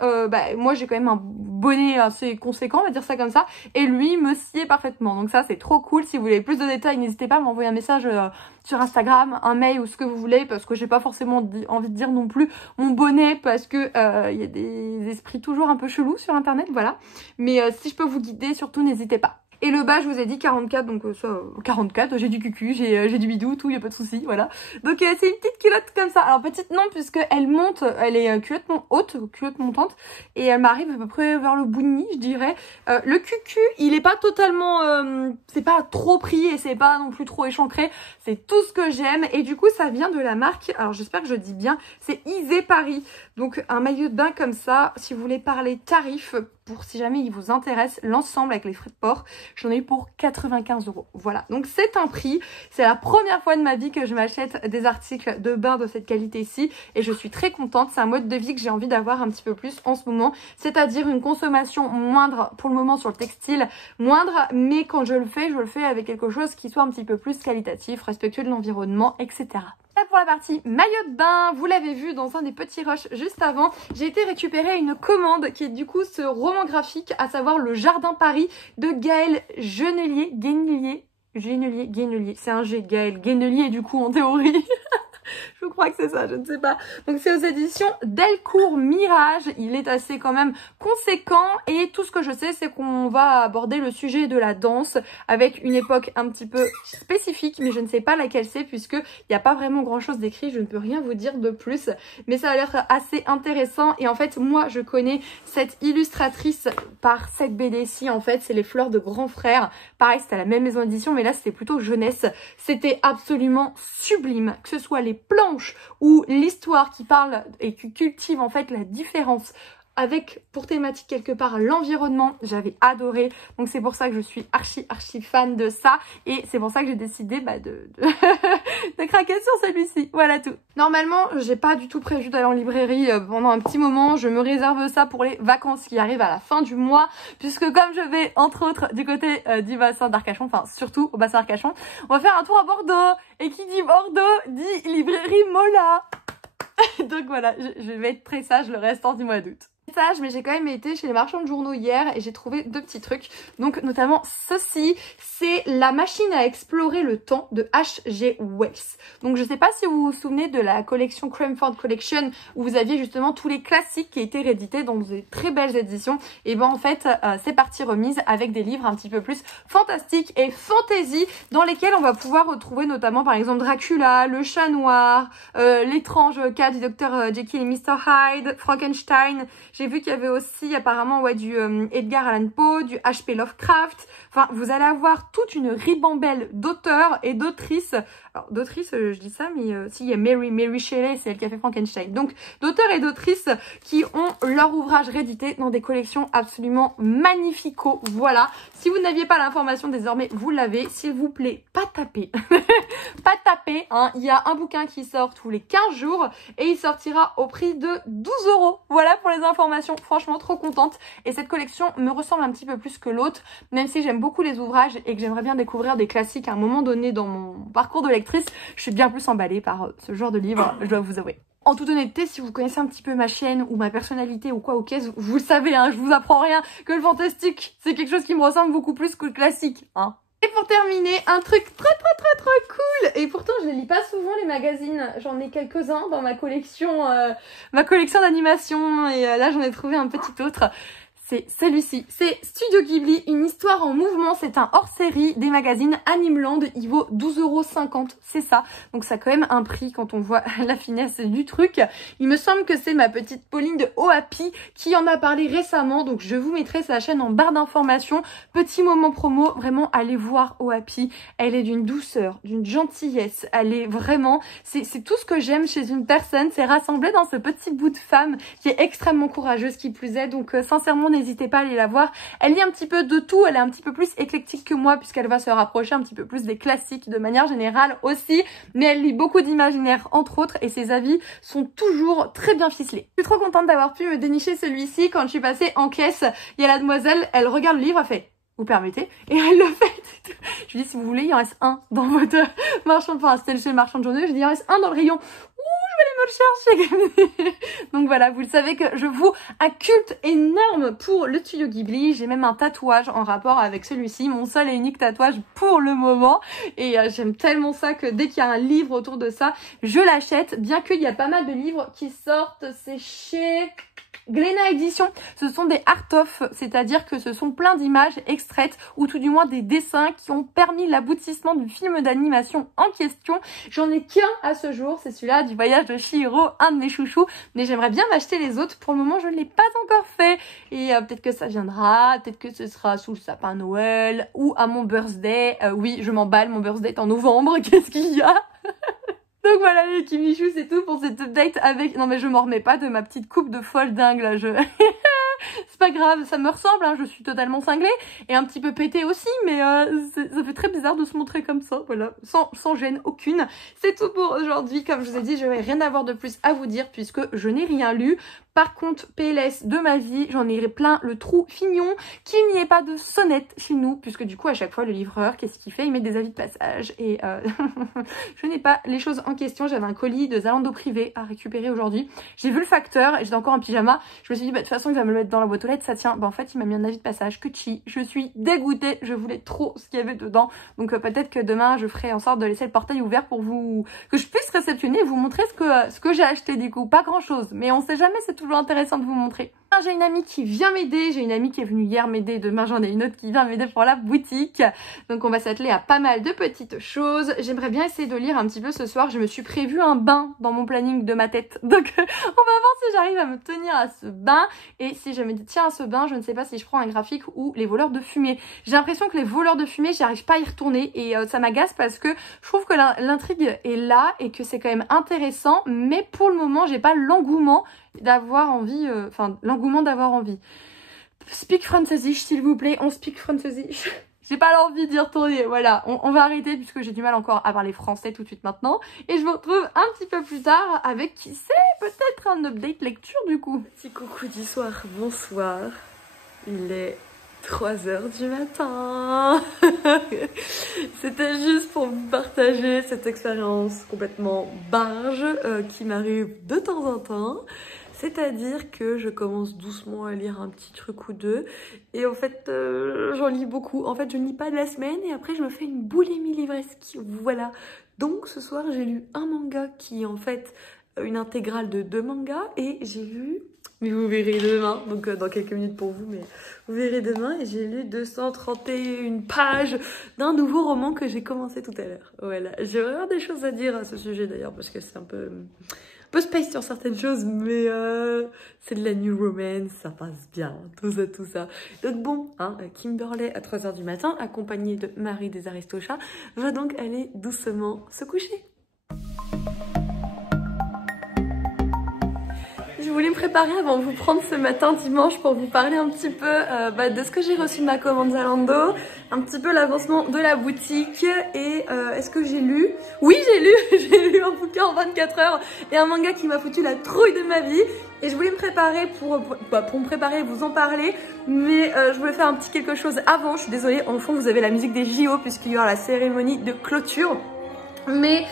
moi j'ai quand même un bonnet assez conséquent, on va dire ça comme ça, et lui me sied parfaitement. Donc ça c'est trop cool. Si vous voulez plus de détails, n'hésitez pas à m'envoyer un message sur Instagram, un mail ou ce que vous voulez, parce que j'ai pas forcément envie de dire non plus mon bonnet parce que il y a des esprits toujours un peu chelous sur internet, voilà. Mais si je peux vous guider, surtout n'hésitez pas. Et le bas, je vous ai dit 44, donc ça, 44, j'ai du cucu, j'ai du bidou, tout, y a pas de souci, voilà. Donc c'est une petite culotte comme ça. Alors petite non, puisque elle monte, elle est culotte haute, culotte montante, et elle m'arrive à peu près vers le bout de nid, je dirais. Le cucu, il est pas totalement, c'est pas trop pris et c'est pas non plus trop échancré. C'est tout ce que j'aime et du coup ça vient de la marque, alors j'espère que je dis bien, c'est Isée Paris. Donc un maillot de bain comme ça, si vous voulez parler tarif, pour si jamais il vous intéresse, l'ensemble avec les frais de port, j'en ai eu pour 95 €. Voilà, donc c'est un prix. C'est la première fois de ma vie que je m'achète des articles de bain de cette qualité-ci et je suis très contente. C'est un mode de vie que j'ai envie d'avoir un petit peu plus en ce moment, c'est-à-dire une consommation moindre pour le moment sur le textile, moindre, mais quand je le fais avec quelque chose qui soit un petit peu plus qualitatif, respectueux de l'environnement, etc. Là pour la partie maillot de bain, vous l'avez vu dans un des petits rushs juste avant, j'ai été récupérer une commande qui est du coup ce roman graphique, à savoir Le Jardin Paris de Gaël Guénelier, c'est un G, Gaël Guénelier du coup en théorie. Je crois que c'est ça, je ne sais pas. Donc c'est aux éditions Delcourt Mirage. Il est assez quand même conséquent et tout ce que je sais c'est qu'on va aborder le sujet de la danse avec une époque un petit peu spécifique, mais je ne sais pas laquelle c'est puisque il n'y a pas vraiment grand chose d'écrit, je ne peux rien vous dire de plus, mais ça a l'air assez intéressant. Et en fait moi je connais cette illustratrice par cette BD-ci, en fait c'est Les Fleurs de Grand Frère. Pareil c'était à la même maison d'édition mais là c'était plutôt jeunesse. C'était absolument sublime, que ce soit les planches ou l'histoire qui parle et qui cultive en fait la différence avec pour thématique quelque part l'environnement, j'avais adoré. Donc c'est pour ça que je suis archi fan de ça et c'est pour ça que j'ai décidé de craquer sur celui-ci. Voilà tout. Normalement j'ai pas du tout prévu d'aller en librairie pendant un petit moment, je me réserve ça pour les vacances qui arrivent à la fin du mois puisque comme je vais entre autres du côté du bassin d'Arcachon, enfin surtout au bassin d'Arcachon, on va faire un tour à Bordeaux et qui dit Bordeaux dit librairie Mola. Donc voilà, je vais être très sage le restant du mois d'août. Sage, mais j'ai quand même été chez les marchands de journaux hier et j'ai trouvé 2 petits trucs. Donc notamment ceci, c'est la machine à explorer le temps de H.G. Wells. Donc je sais pas si vous vous souvenez de la collection Cremford Collection où vous aviez justement tous les classiques qui étaient réédités dans des très belles éditions. Et ben en fait c'est partie remise avec des livres un petit peu plus fantastiques et fantasy dans lesquels on va pouvoir retrouver notamment par exemple Dracula, Le Chat Noir, l'étrange cas du docteur Jekyll et Mr. Hyde, Frankenstein, J'ai vu qu'il y avait aussi apparemment ouais, du Edgar Allan Poe, du H.P. Lovecraft. Enfin, vous allez avoir toute une ribambelle d'auteurs et d'autrices. Alors, d'autrices, je dis ça, mais si, il y a Mary Shelley, c'est elle qui a fait Frankenstein. Donc, d'auteurs et d'autrices qui ont leur ouvrage réédité dans des collections absolument magnifico. Voilà. Si vous n'aviez pas l'information désormais, vous l'avez. S'il vous plaît, pas taper. Pas taper, hein. Il y a un bouquin qui sort tous les 15 jours et il sortira au prix de 12 €. Voilà pour les informations. Franchement, trop contente. Et cette collection me ressemble un petit peu plus que l'autre, même si j'aime beaucoup les ouvrages et que j'aimerais bien découvrir des classiques à un moment donné dans mon parcours de lectrice. Je suis bien plus emballée par ce genre de livre, je dois vous avouer. En toute honnêteté, si vous connaissez un petit peu ma chaîne ou ma personnalité ou quoi, ok, vous le savez, hein, je vous apprends rien, que le fantastique, c'est quelque chose qui me ressemble beaucoup plus que le classique, hein. Et pour terminer, un truc trop cool, et pourtant je ne lis pas souvent les magazines, j'en ai quelques-uns dans ma collection d'animation, et là j'en ai trouvé un petit autre. C'est celui-ci, c'est Studio Ghibli, une histoire en mouvement, c'est un hors-série des magazines Animeland, il vaut 12,50 €, c'est ça, donc ça a quand même un prix quand on voit la finesse du truc. Il me semble que c'est ma petite Pauline de Ohapi qui en a parlé récemment, donc je vous mettrai sa chaîne en barre d'informations. Petit moment promo, vraiment allez voir Ohapi, elle est d'une douceur, d'une gentillesse, elle est vraiment, c'est tout ce que j'aime chez une personne, c'est rassemblé dans ce petit bout de femme qui est extrêmement courageuse qui plus est, donc sincèrement n'hésitez pas à aller la voir. Elle lit un petit peu de tout, elle est un petit peu plus éclectique que moi puisqu'elle va se rapprocher un petit peu plus des classiques de manière générale aussi, mais elle lit beaucoup d'imaginaire entre autres et ses avis sont toujours très bien ficelés. Je suis trop contente d'avoir pu me dénicher celui-ci. Quand je suis passée en caisse, il y a la demoiselle, elle regarde le livre, elle fait « Vous permettez ?» et elle le fait. Je lui dis « Si vous voulez, il en reste un dans votre marchand, enfin c'était chez le marchand de journaux, je lui dis « Il en reste un dans le rayon. » Je vais aller me le chercher. Donc voilà, vous le savez que je voue un culte énorme pour le studio Ghibli. J'ai même un tatouage en rapport avec celui-ci, mon seul et unique tatouage pour le moment. Et j'aime tellement ça que dès qu'il y a un livre autour de ça, je l'achète. Bien qu'il y a pas mal de livres qui sortent, c'est chez Glénat Édition. Ce sont des art-of, c'est-à-dire que ce sont plein d'images extraites ou tout du moins des dessins qui ont permis l'aboutissement du film d'animation en question. J'en ai qu'un à ce jour, c'est celui-là du voyage de Chihiro, un de mes chouchous, mais j'aimerais bien m'acheter les autres. Pour le moment, je ne l'ai pas encore fait et peut-être que ça viendra, peut-être que ce sera sous le sapin à Noël ou à mon birthday. Oui, je m'emballe, mon birthday est en novembre, qu'est-ce qu'il y a? Donc voilà les Kimichou, c'est tout pour cette update avec... Non mais je m'en remets pas de ma petite coupe de folle dingue là, c'est pas grave, ça me ressemble, hein, je suis totalement cinglée et un petit peu pétée aussi, mais ça fait très bizarre de se montrer comme ça, voilà, sans gêne aucune. C'est tout pour aujourd'hui, comme je vous ai dit, je vais rien avoir de plus à vous dire puisque je n'ai rien lu. Par contre, PLS de ma vie, j'en ai plein le trou fignon, qu'il n'y ait pas de sonnette chez nous, puisque du coup à chaque fois le livreur, qu'est-ce qu'il fait? Il met des avis de passage et je n'ai pas les choses en question. J'avais un colis de Zalando privé à récupérer aujourd'hui. J'ai vu le facteur et j'étais encore en pyjama. Je me suis dit bah de toute façon il va me le mettre dans la boîte aux lettres, ça tient. Bah en fait il m'a mis un avis de passage, que chi. Je suis dégoûtée, je voulais trop ce qu'il y avait dedans. Donc peut-être que demain je ferai en sorte de laisser le portail ouvert pour vous, que je puisse réceptionner et vous montrer ce que j'ai acheté du coup. Pas grand chose, mais on sait jamais, c'est toujours intéressant de vous montrer. J'ai une amie qui vient m'aider, j'ai une amie qui est venue hier m'aider, demain j'en ai une autre qui vient m'aider pour la boutique. Donc on va s'atteler à pas mal de petites choses. J'aimerais bien essayer de lire un petit peu ce soir, je me suis prévu un bain dans mon planning de ma tête. Donc on va voir si j'arrive à me tenir à ce bain. Et si je me tiens à ce bain, je ne sais pas si je prends un graphique ou les voleurs de fumée. J'ai l'impression que les voleurs de fumée, j'arrive pas à y retourner et ça m'agace parce que je trouve que l'intrigue est là et que c'est quand même intéressant. Mais pour le moment, j'ai pas l'engouement d'avoir envie, l'engouement d'avoir envie. Speak Französisch s'il vous plaît, on speak Französisch. J'ai pas l'envie d'y retourner, voilà, on va arrêter puisque j'ai du mal encore à parler français tout de suite maintenant. Et je vous retrouve un petit peu plus tard avec, qui sait, peut-être un update lecture du coup. Petit coucou du soir, bonsoir. Il est 3h du matin. C'était juste pour vous partager cette expérience complètement barge qui m'arrive de temps en temps. C'est-à-dire que je commence doucement à lire un petit truc ou deux et en fait j'en lis beaucoup. En fait je ne lis pas de la semaine et après je me fais une boulimie livresque, voilà. Donc ce soir j'ai lu un manga qui en fait une intégrale de 2 mangas et j'ai lu, mais vous verrez demain, donc dans quelques minutes pour vous, mais vous verrez demain, et j'ai lu 231 pages d'un nouveau roman que j'ai commencé tout à l'heure. Voilà, j'ai vraiment des choses à dire à ce sujet d'ailleurs, parce que c'est un peu space sur certaines choses, mais c'est de la new romance, ça passe bien, tout ça. Donc bon, hein, Kimberley à 3 h du matin, accompagnée de Marie des Aristochats, va donc aller doucement se coucher. Je voulais me préparer avant de vous prendre ce matin dimanche pour vous parler un petit peu de ce que j'ai reçu de ma commande Zalando, un petit peu l'avancement de la boutique et est-ce que j'ai lu? Oui, j'ai lu un bouquin en 24 heures et un manga qui m'a foutu la trouille de ma vie. Et je voulais me préparer pour me préparer et vous en parler, mais je voulais faire un petit quelque chose avant. Je suis désolée, en fond vous avez la musique des JO puisqu'il y aura la cérémonie de clôture. Mais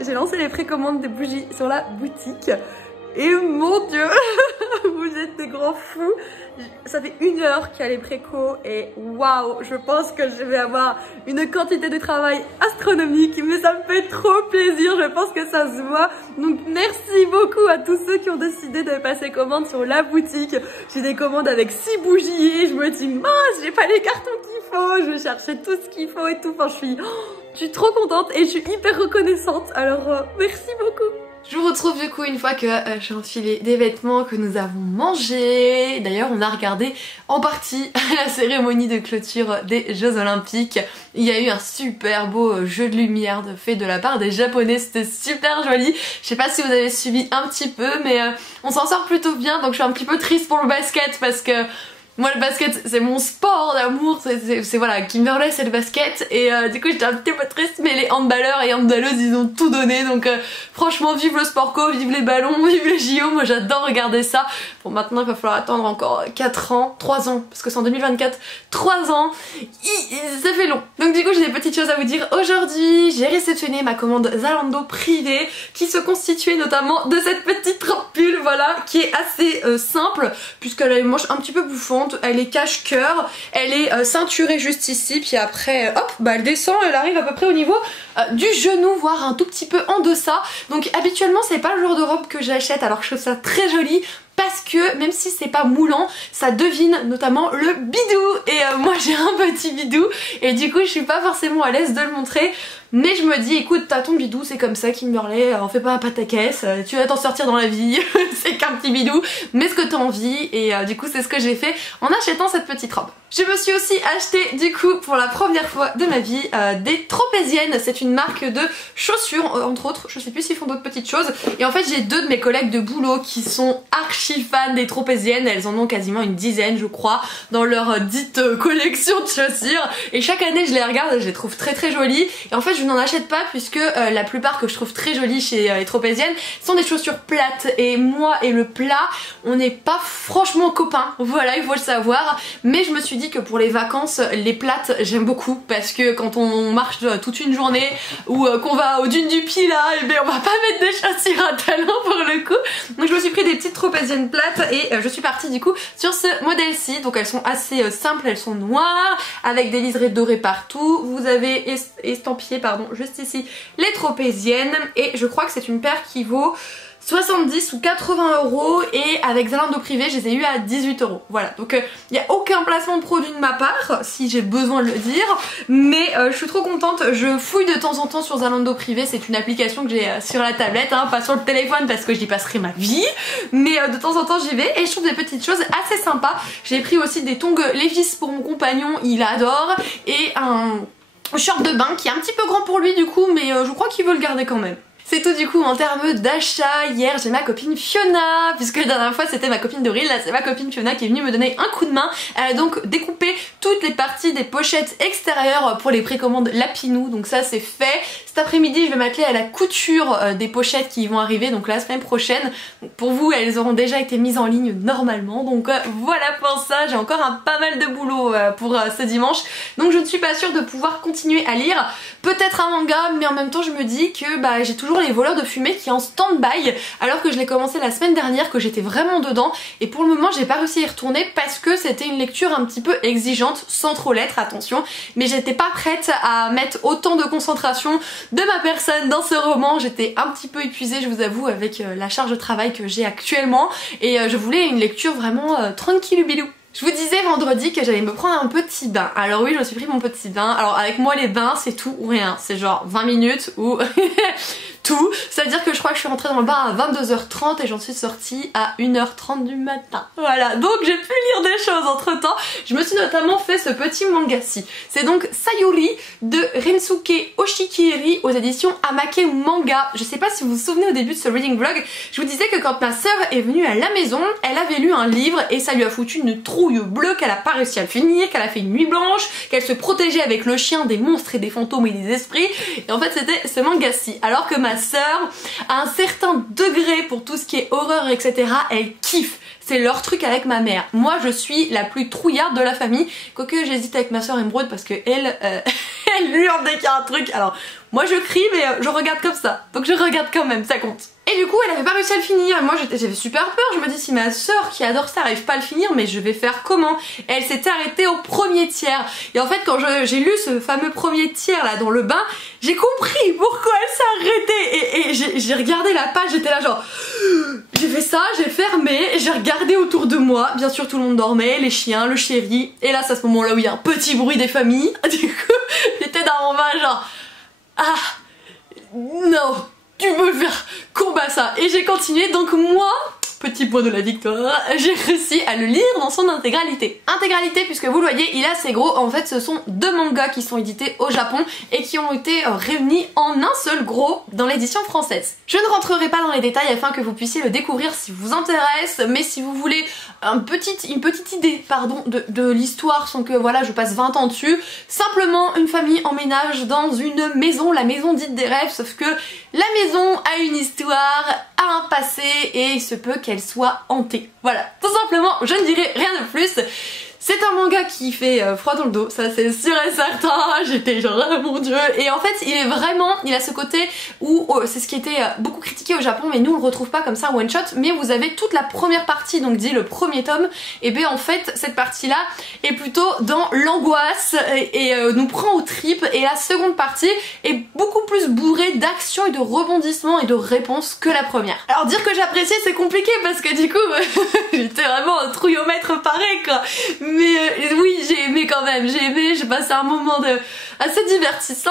j'ai lancé les précommandes des bougies sur la boutique. Et mon Dieu, vous êtes des grands fous. Ça fait 1 heure qu'il y a les précos et waouh, je pense que je vais avoir une quantité de travail astronomique, mais ça me fait trop plaisir, je pense que ça se voit. Donc merci beaucoup à tous ceux qui ont décidé de passer commande sur la boutique. J'ai des commandes avec 6 bougies et je me dis mince, j'ai pas les cartons qu'il faut, je vais chercher tout ce qu'il faut et tout. Enfin, je suis trop contente et je suis hyper reconnaissante. Alors merci beaucoup. Je vous retrouve du coup une fois que j'ai enfilé des vêtements, que nous avons mangé. D'ailleurs on a regardé en partie la cérémonie de clôture des Jeux Olympiques. Il y a eu un super beau jeu de lumière fait de la part des Japonais, c'était super joli. Je sais pas si vous avez suivi un petit peu, mais on s'en sort plutôt bien, donc je suis un petit peu triste pour le basket parce que moi le basket c'est mon sport d'amour, c'est voilà, Kimberley c'est le basket et du coup j'étais un petit peu triste, mais les handballeurs et handballeuses ils ont tout donné, donc franchement vive le sport co, vive les ballons, vive les JO, moi j'adore regarder ça. Bon maintenant il va falloir attendre encore 4 ans, 3 ans, parce que c'est en 2024, 3 ans, ça fait long. Donc du coup j'ai des petites choses à vous dire aujourd'hui. J'ai réceptionné ma commande Zalando privée qui se constituait notamment de cette petite robe pull, voilà, qui est assez simple puisqu'elle a une manche un petit peu bouffante. Elle est cache-cœur, elle est ceinturée juste ici, puis après hop, elle descend, elle arrive à peu près au niveau du genou, voire un tout petit peu en deçà. Donc habituellement c'est pas le genre de robe que j'achète, alors que je trouve ça très joli parce que même si c'est pas moulant, ça devine notamment le bidou et moi j'ai un petit bidou et du coup je suis pas forcément à l'aise de le montrer. Mais je me dis écoute, t'as ton bidou, c'est comme ça Kimberley, on fait pas un pataquès, tu vas t'en sortir dans la vie, c'est qu'un petit bidou, mets ce que t'as envie et du coup c'est ce que j'ai fait en achetant cette petite robe. Je me suis aussi acheté du coup pour la première fois de ma vie des Tropéziennes, c'est une marque de chaussures entre autres, je sais plus s'ils font d'autres petites choses, et en fait j'ai 2 de mes collègues de boulot qui sont archi fans des Tropéziennes, elles en ont quasiment une dizaine je crois dans leur dite collection de chaussures et chaque année je les regarde et je les trouve très très jolies et en fait je n'en achète pas puisque la plupart que je trouve très jolies chez les Tropéziennes sont des chaussures plates et moi et le plat on n'est pas franchement copains, voilà il faut le savoir, mais je me suis dit que pour les vacances les plates j'aime beaucoup parce que quand on marche toute une journée ou qu'on va aux dunes du Pilat et bien on va pas mettre des chaussures à talons pour le coup, donc je me suis pris des petites Tropéziennes plates et je suis partie du coup sur ce modèle-ci. Donc elles sont assez simples, elles sont noires avec des liserés dorés partout, vous avez estampillé pardon juste ici les Tropéziennes et je crois que c'est une paire qui vaut 70 ou 80 € et avec Zalando privé je les ai eu à 18 €. Voilà, donc il n'y a aucun placement de produit de ma part si j'ai besoin de le dire, mais je suis trop contente, je fouille de temps en temps sur Zalando privé, c'est une application que j'ai sur la tablette, hein, pas sur le téléphone parce que j'y passerai ma vie, mais de temps en temps j'y vais et je trouve des petites choses assez sympas. J'ai pris aussi des tongs Levi's pour mon compagnon, il adore, et un short de bain qui est un petit peu grand pour lui du coup, mais je crois qu'il veut le garder quand même. C'est tout du coup en termes d'achat. Hier j'ai ma copine Fiona, puisque la dernière fois c'était ma copine Doril, là c'est ma copine Fiona qui est venue me donner un coup de main. Elle a donc découpé toutes les parties des pochettes extérieures pour les précommandes Lapinou, donc ça c'est fait. Cet après-midi je vais m'atteler à la couture des pochettes qui vont arriver donc la semaine prochaine. Donc, pour vous elles auront déjà été mises en ligne normalement, donc voilà pour ça, j'ai encore un pas mal de boulot pour ce dimanche. Donc je ne suis pas sûre de pouvoir continuer à lire, peut-être un manga, mais en même temps je me dis que j'ai toujours les voleurs de fumée qui est en stand-by alors que je l'ai commencé la semaine dernière, que j'étais vraiment dedans et pour le moment j'ai pas réussi à y retourner parce que c'était une lecture un petit peu exigeante, sans trop l'être attention, mais j'étais pas prête à mettre autant de concentration de ma personne dans ce roman. J'étais un petit peu épuisée, je vous avoue, avec la charge de travail que j'ai actuellement, et je voulais une lecture vraiment tranquille bilou. Je vous disais vendredi que j'allais me prendre un petit bain. Alors oui, je me suis pris mon petit bain. Alors avec moi les bains c'est tout ou rien. C'est genre 20 minutes ou tout. C'est-à-dire que je crois que je suis rentrée dans le bain à 22h30 et j'en suis sortie à 1h30 du matin. Voilà, donc j'ai pu lire des choses entre temps. Je me suis notamment fait ce petit manga-ci. C'est donc Sayuri de Rensuke Oshikiri aux éditions Amake Manga. Je sais pas si vous vous souvenez au début de ce reading vlog, je vous disais que quand ma sœur est venue à la maison, elle avait lu un livre et ça lui a foutu une trouille bleue, qu'elle a pas réussi à le finir, qu'elle a fait une nuit blanche, qu'elle se protégeait avec le chien des monstres et des fantômes et des esprits. Et en fait c'était ce manga-ci. Alors que ma sœur a un certain degré pour tout ce qui est horreur, etc. Elle kiffe. C'est leur truc avec ma mère. Moi je suis la plus trouillarde de la famille. Quoique j'hésite avec ma soeur Emeraude parce que elle hurle dès qu'il y a un truc. Alors moi je crie mais je regarde comme ça. Donc je regarde quand même, ça compte. Et du coup elle avait pas réussi à le finir et moi j'avais super peur. Je me dis si ma soeur qui adore ça arrive pas à le finir, mais je vais faire comment? Et elle s'était arrêtée au premier tiers. Et en fait quand j'ai lu ce fameux premier tiers là dans le bain, j'ai compris pourquoi elle s'est arrêtée. Et j'ai regardé la page, j'étais là genre... J'ai fait ça, j'ai fermé, j'ai regardé autour de moi, bien sûr tout le monde dormait, les chiens, le chéri, et là c'est à ce moment là où il y a un petit bruit des familles. Du coup j'étais dans mon bain genre... Ah non, tu peux faire combat ça. Et j'ai continué, donc moi, petit point de la victoire, j'ai réussi à le lire dans son intégralité. Intégralité puisque vous le voyez, il est assez gros. En fait ce sont 2 mangas qui sont édités au Japon et qui ont été réunis en un seul gros dans l'édition française. Je ne rentrerai pas dans les détails afin que vous puissiez le découvrir si vous intéresse, mais si vous voulez une petite idée de l'histoire sans que voilà je passe 20 ans dessus, simplement une famille emménage dans une maison, la maison dite des rêves, sauf que la maison a une histoire, a un passé et il se peut qu'elle soit hantée. Voilà, tout simplement, je ne dirai rien de plus. C'est un manga qui fait froid dans le dos, ça c'est sûr et certain, j'étais genre oh mon dieu. Et en fait il a ce côté où c'est ce qui était beaucoup critiqué au Japon, mais nous on le retrouve pas comme ça one shot, mais vous avez toute la première partie, donc dit le premier tome, et bien en fait cette partie là est plutôt dans l'angoisse et nous prend aux tripes, et la seconde partie est beaucoup plus bourrée d'action et de rebondissements et de réponses que la première. Alors dire que j'appréciais c'est compliqué parce que du coup j'étais vraiment un trouillomètre pareil quoi. Mais oui j'ai aimé quand même, j'ai passé un moment assez divertissant,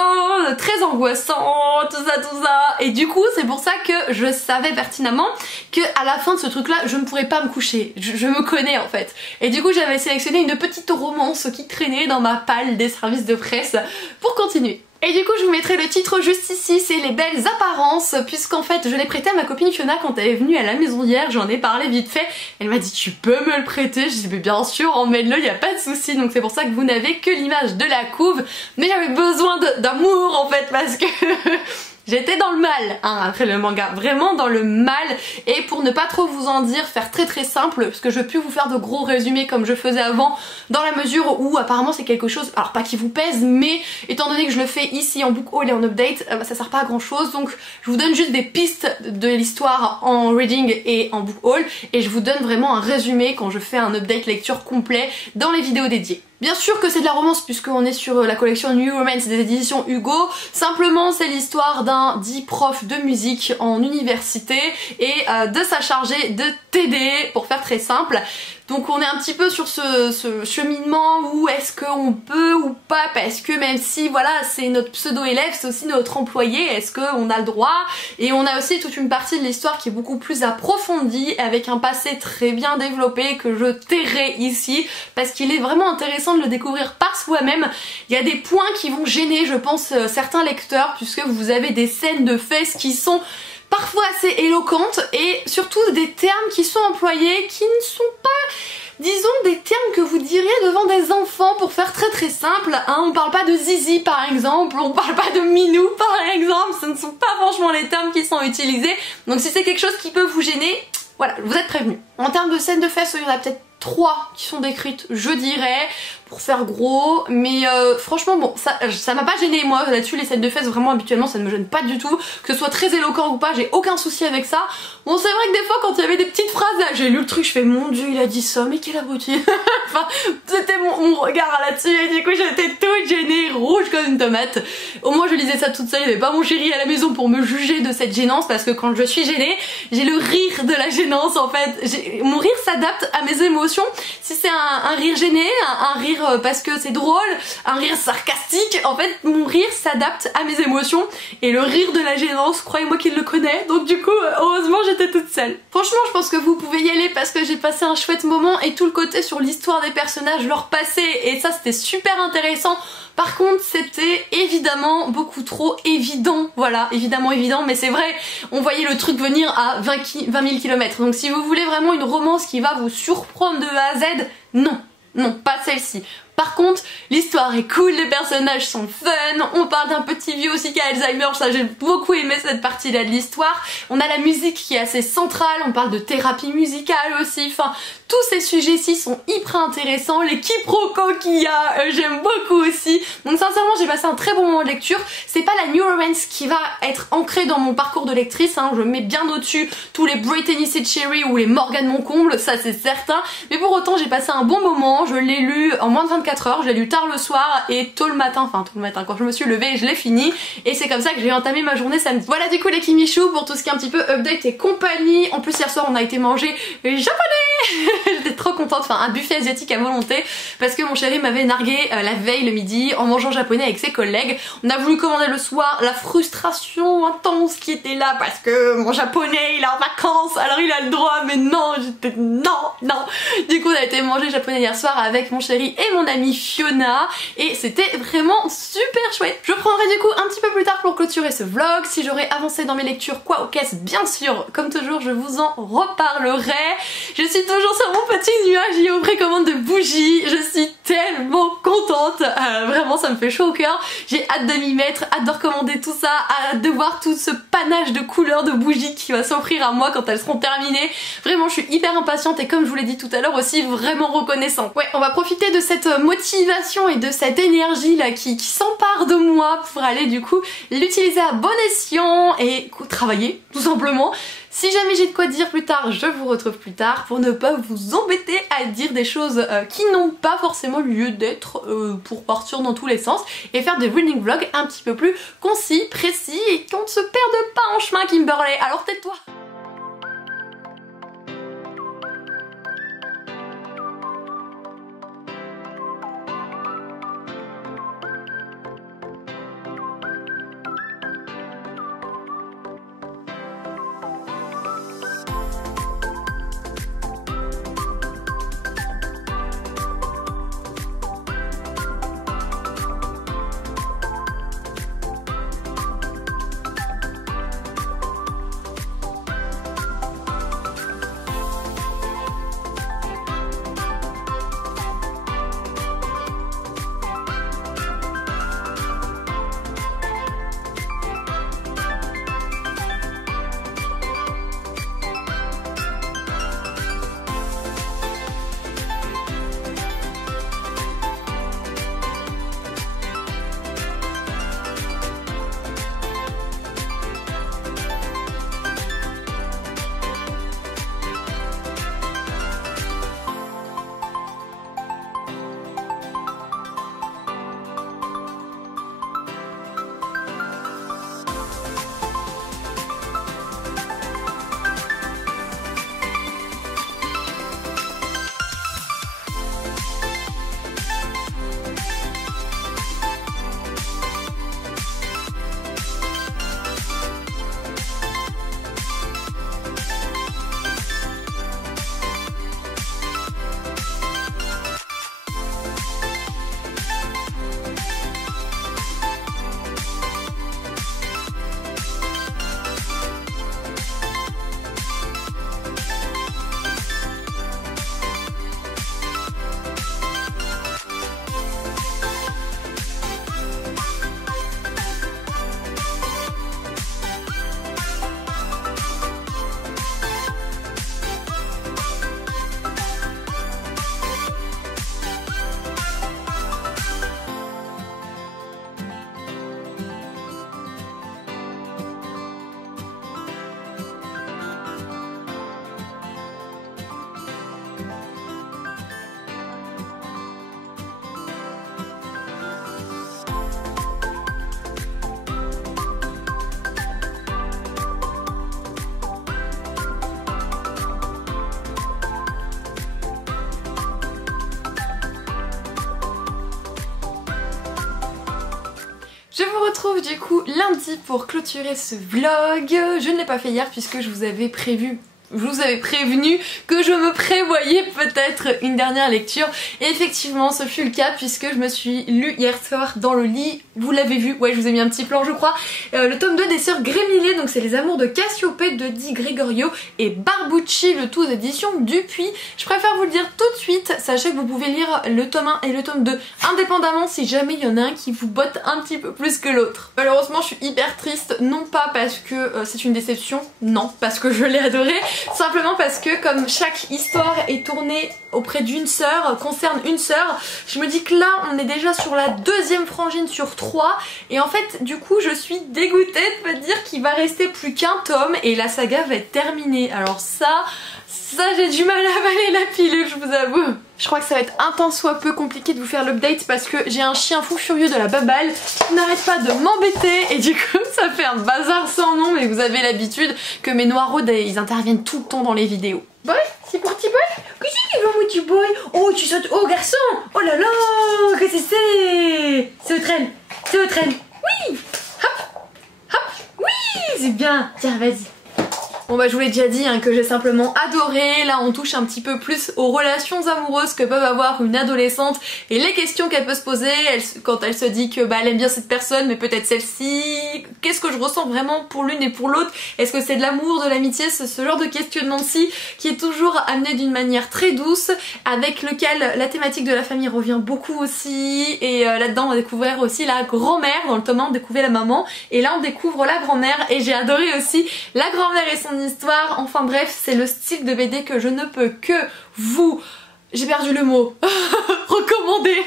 très angoissant, tout ça, et du coup c'est pour ça que je savais pertinemment que à la fin de ce truc là je ne pourrais pas me coucher, je me connais en fait, et du coup j'avais sélectionné une petite romance qui traînait dans ma palle des services de presse pour continuer. Et du coup je vous mettrai le titre juste ici, c'est Les Belles Apparences, puisqu'en fait je l'ai prêté à ma copine Fiona quand elle est venue à la maison hier, j'en ai parlé vite fait, elle m'a dit tu peux me le prêter, je dis mais bien sûr emmène-le, y a pas de souci. Donc c'est pour ça que vous n'avez que l'image de la couve, mais j'avais besoin d'amour en fait parce que... J'étais dans le mal après le manga, vraiment dans le mal, et pour ne pas trop vous en dire, faire très simple, parce que je veux plus vous faire de gros résumés comme je faisais avant, dans la mesure où apparemment c'est quelque chose, alors pas qui vous pèse, mais étant donné que je le fais ici en book haul et en update, ça sert pas à grand chose, donc je vous donne juste des pistes de l'histoire en reading et en book haul, et je vous donne vraiment un résumé quand je fais un update lecture complet dans les vidéos dédiées. Bien sûr que c'est de la romance puisqu'on est sur la collection New Romance des éditions Hugo, simplement c'est l'histoire d'un dit prof de musique en université et de sa chargée de t'aider, pour faire très simple. Donc on est un petit peu sur ce cheminement où est-ce qu'on peut ou pas, parce que même si voilà c'est notre pseudo-élève, c'est aussi notre employé, est-ce qu'on a le droit? Et on a aussi toute une partie de l'histoire qui est beaucoup plus approfondie, avec un passé très bien développé que je tairai ici, parce qu'il est vraiment intéressant de le découvrir par soi-même. Il y a des points qui vont gêner je pense certains lecteurs, puisque vous avez des scènes de fesses qui sont parfois assez éloquentes et surtout des termes qui sont employés qui ne sont pas, disons, des termes que vous diriez devant des enfants, pour faire très simple, hein. On parle pas de zizi par exemple, on parle pas de minou par exemple, ce ne sont pas franchement les termes qui sont utilisés, donc si c'est quelque chose qui peut vous gêner, voilà, vous êtes prévenus. En termes de scènes de fesses, il y en a peut-être 3 qui sont décrites, je dirais. pour faire gros, mais franchement bon, ça m'a pas gêné moi là-dessus. Les scènes de fesses vraiment habituellement ça ne me gêne pas du tout, que ce soit très éloquent ou pas, j'ai aucun souci avec ça. Bon c'est vrai que des fois quand il y avait des petites phrases là, j'ai lu le truc, je fais mon dieu il a dit ça, mais quel abruti. Enfin c'était mon regard là-dessus et du coup j'étais toute gênée, rouge comme une tomate. Au moins je lisais ça toute seule, il n'y avait pas mon chéri à la maison pour me juger de cette gênance, parce que quand je suis gênée, j'ai le rire de la gênance en fait. Mon rire s'adapte à mes émotions. Si c'est un rire gêné, un rire parce que c'est drôle, un rire sarcastique, en fait mon rire s'adapte à mes émotions, et le rire de la gênance, croyez-moi qu'il le connaît, donc du coup heureusement j'étais toute seule. Franchement je pense que vous pouvez y aller parce que j'ai passé un chouette moment, et tout le côté sur l'histoire des personnages, leur passé, et ça c'était super intéressant. Par contre c'était évidemment beaucoup trop évident, voilà, évidemment évident, mais c'est vrai, on voyait le truc venir à 20 000 km, donc si vous voulez vraiment une romance qui va vous surprendre de A à Z, non, non, pas celle-ci. Par contre, l'histoire est cool, les personnages sont fun, on parle d'un petit vieux aussi qui a Alzheimer, ça j'ai beaucoup aimé cette partie-là de l'histoire. On a la musique qui est assez centrale, on parle de thérapie musicale aussi, enfin tous ces sujets-ci sont hyper intéressants, les quiproquos qu'il y a, j'aime beaucoup aussi. Donc sincèrement j'ai passé un très bon moment de lecture. C'est pas la new romance qui va être ancrée dans mon parcours de lectrice, hein. Je mets bien au-dessus tous les Brittany C. Cherry ou les Morgan Moncomble, ça c'est certain, mais pour autant j'ai passé un bon moment, je l'ai lu en moins de 24 heures, je l'ai lu tard le soir et tôt le matin, enfin tôt le matin quand je me suis levée, je l'ai fini, et c'est comme ça que j'ai entamé ma journée samedi. Voilà du coup les Kimichou pour tout ce qui est un petit peu update et compagnie. En plus hier soir on a été manger japonais. J'étais trop contente, enfin un buffet asiatique à volonté, parce que mon chéri m'avait nargué la veille le midi en mangeant japonais avec ses collègues. On a voulu commander le soir, la frustration intense qui était là parce que mon japonais il est en vacances, alors il a le droit, mais non, j'étais non. Du coup on a été manger japonais hier soir avec mon chéri et mon amie Fiona, et c'était vraiment super chouette. Je reprendrai du coup un petit peu plus tard pour clôturer ce vlog, si j'aurais avancé dans mes lectures, quoi, ok, bien sûr, comme toujours je vous en reparlerai. Je suis toujours sur mon petit nuage lié aux précommandes de bougies, je suis tellement contente, vraiment ça me fait chaud au cœur, j'ai hâte de m'y mettre, hâte de recommander tout ça, hâte de voir tout ce panache de couleurs de bougies qui va s'offrir à moi quand elles seront terminées. Vraiment je suis hyper impatiente, et comme je vous l'ai dit tout à l'heure aussi, vraiment reconnaissante. Ouais, on va profiter de cette motivation et de cette énergie là qui s'empare de moi pour aller du coup l'utiliser à bon escient et travailler tout simplement. Si jamais j'ai de quoi dire plus tard, je vous retrouve plus tard pour ne pas vous embêter à dire des choses qui n'ont pas forcément lieu d'être, pour partir dans tous les sens, et faire des reading vlogs un petit peu plus concis, précis, et qu'on ne se perde pas en chemin, Kimberley. Alors tais-toi. Je vous retrouve du coup lundi pour clôturer ce vlog. Je ne l'ai pas fait hier puisque je vous avais prévenu que je me prévoyais peut-être une dernière lecture et effectivement ce fut le cas puisque je me suis lu hier soir dans le lit, vous l'avez vu, ouais je vous ai mis un petit plan je crois, le tome 2 des sœurs Grémillet, donc c'est les amours de Cassiopée de Di Gregorio et Barbucci, le tout aux éditions Dupuis. Je préfère vous le dire tout de suite, sachez que vous pouvez lire le tome 1 et le tome 2 indépendamment si jamais il y en a un qui vous botte un petit peu plus que l'autre. Malheureusement je suis hyper triste, non pas parce que c'est une déception, non, parce que je l'ai adoré, simplement parce que comme chaque histoire est tournée auprès d'une sœur, concerne une sœur, je me dis que là on est déjà sur la deuxième frangine sur 3 et en fait du coup je suis dégoûtée de me dire qu'il va rester plus qu'un tome et la saga va être terminée. Alors ça j'ai du mal à avaler la pilule, je vous avoue. Je crois que ça va être un tant soit peu compliqué de vous faire l'update parce que j'ai un chien fou furieux de la baballe qui n'arrête pas de m'embêter et du coup ça fait un bazar sans nom, mais vous avez l'habitude que mes noireaudes ils interviennent tout le temps dans les vidéos. Boy, c'est pour petit boy? Qu'est-ce qu'il veut mon petit boy? Oh tu sautes, oh garçon! Oh là là, qu'est-ce que c'est? C'est au train, c'est au train. Oui! Hop! Hop! Oui! C'est bien, tiens vas-y. Bon bah je vous l'ai déjà dit hein, que j'ai simplement adoré. Là on touche un petit peu plus aux relations amoureuses que peuvent avoir une adolescente et les questions qu'elle peut se poser quand elle se dit que bah elle aime bien cette personne mais peut-être celle-ci. Qu'est-ce que je ressens vraiment pour l'une et pour l'autre? Est-ce que c'est de l'amour, de l'amitié? Ce genre de questionnement-ci qui est toujours amené d'une manière très douce, avec lequel la thématique de la famille revient beaucoup aussi. Et là-dedans on va découvrir aussi la grand-mère. Dans le tome 1 on découvrait la maman et là on découvre la grand-mère et j'ai adoré aussi la grand-mère et son histoire. Enfin bref, c'est le style de BD que je ne peux que vous... J'ai perdu le mot. Recommander.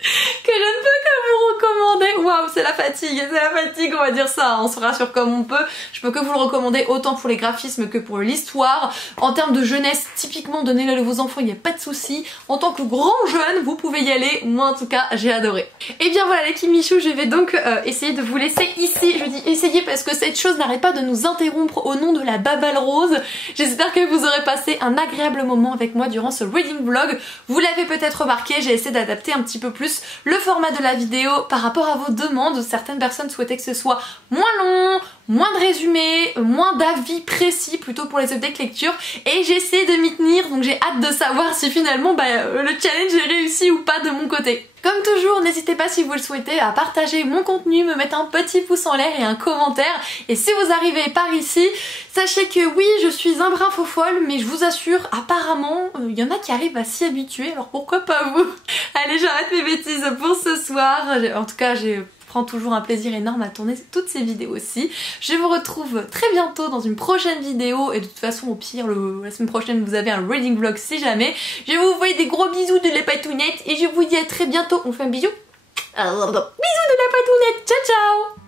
Que je ne peux que vous recommander. Waouh, c'est la fatigue, on va dire ça, on se rassure comme on peut. Je peux que vous le recommander autant pour les graphismes que pour l'histoire. En termes de jeunesse, typiquement donnez-le à vos enfants, il n'y a pas de souci. En tant que grand jeune, vous pouvez y aller. Moi en tout cas, j'ai adoré. Et bien voilà les Kimichou, je vais donc essayer de vous laisser ici. Je dis essayer parce que cette chose n'arrête pas de nous interrompre au nom de la baballe rose. J'espère que vous aurez passé un agréable moment avec moi durant ce reading vlog. Vous l'avez peut-être remarqué, j'ai essayé d'adapter un petit peu plus le format de la vidéo par rapport à vos demandes. Certaines personnes souhaitaient que ce soit moins long, moins de résumés, moins d'avis précis plutôt pour les updates lecture et j'ai essayé de m'y tenir, donc j'ai hâte de savoir si finalement le challenge est réussi ou pas de mon côté. Comme toujours, n'hésitez pas si vous le souhaitez à partager mon contenu, me mettre un petit pouce en l'air et un commentaire. Et si vous arrivez par ici, sachez que oui, je suis un brin faux folle, mais je vous assure, apparemment, il y en a qui arrivent à s'y habituer, alors pourquoi pas vous? Allez, j'arrête mes bêtises pour ce soir. En tout cas, je prends toujours un plaisir énorme à tourner toutes ces vidéos aussi. Je vous retrouve très bientôt dans une prochaine vidéo et de toute façon au pire la semaine prochaine vous avez un reading vlog si jamais. Je vous fais des gros bisous de la patounette et je vous dis à très bientôt. On fait un bisou? Bisous de la patounette, ciao ciao.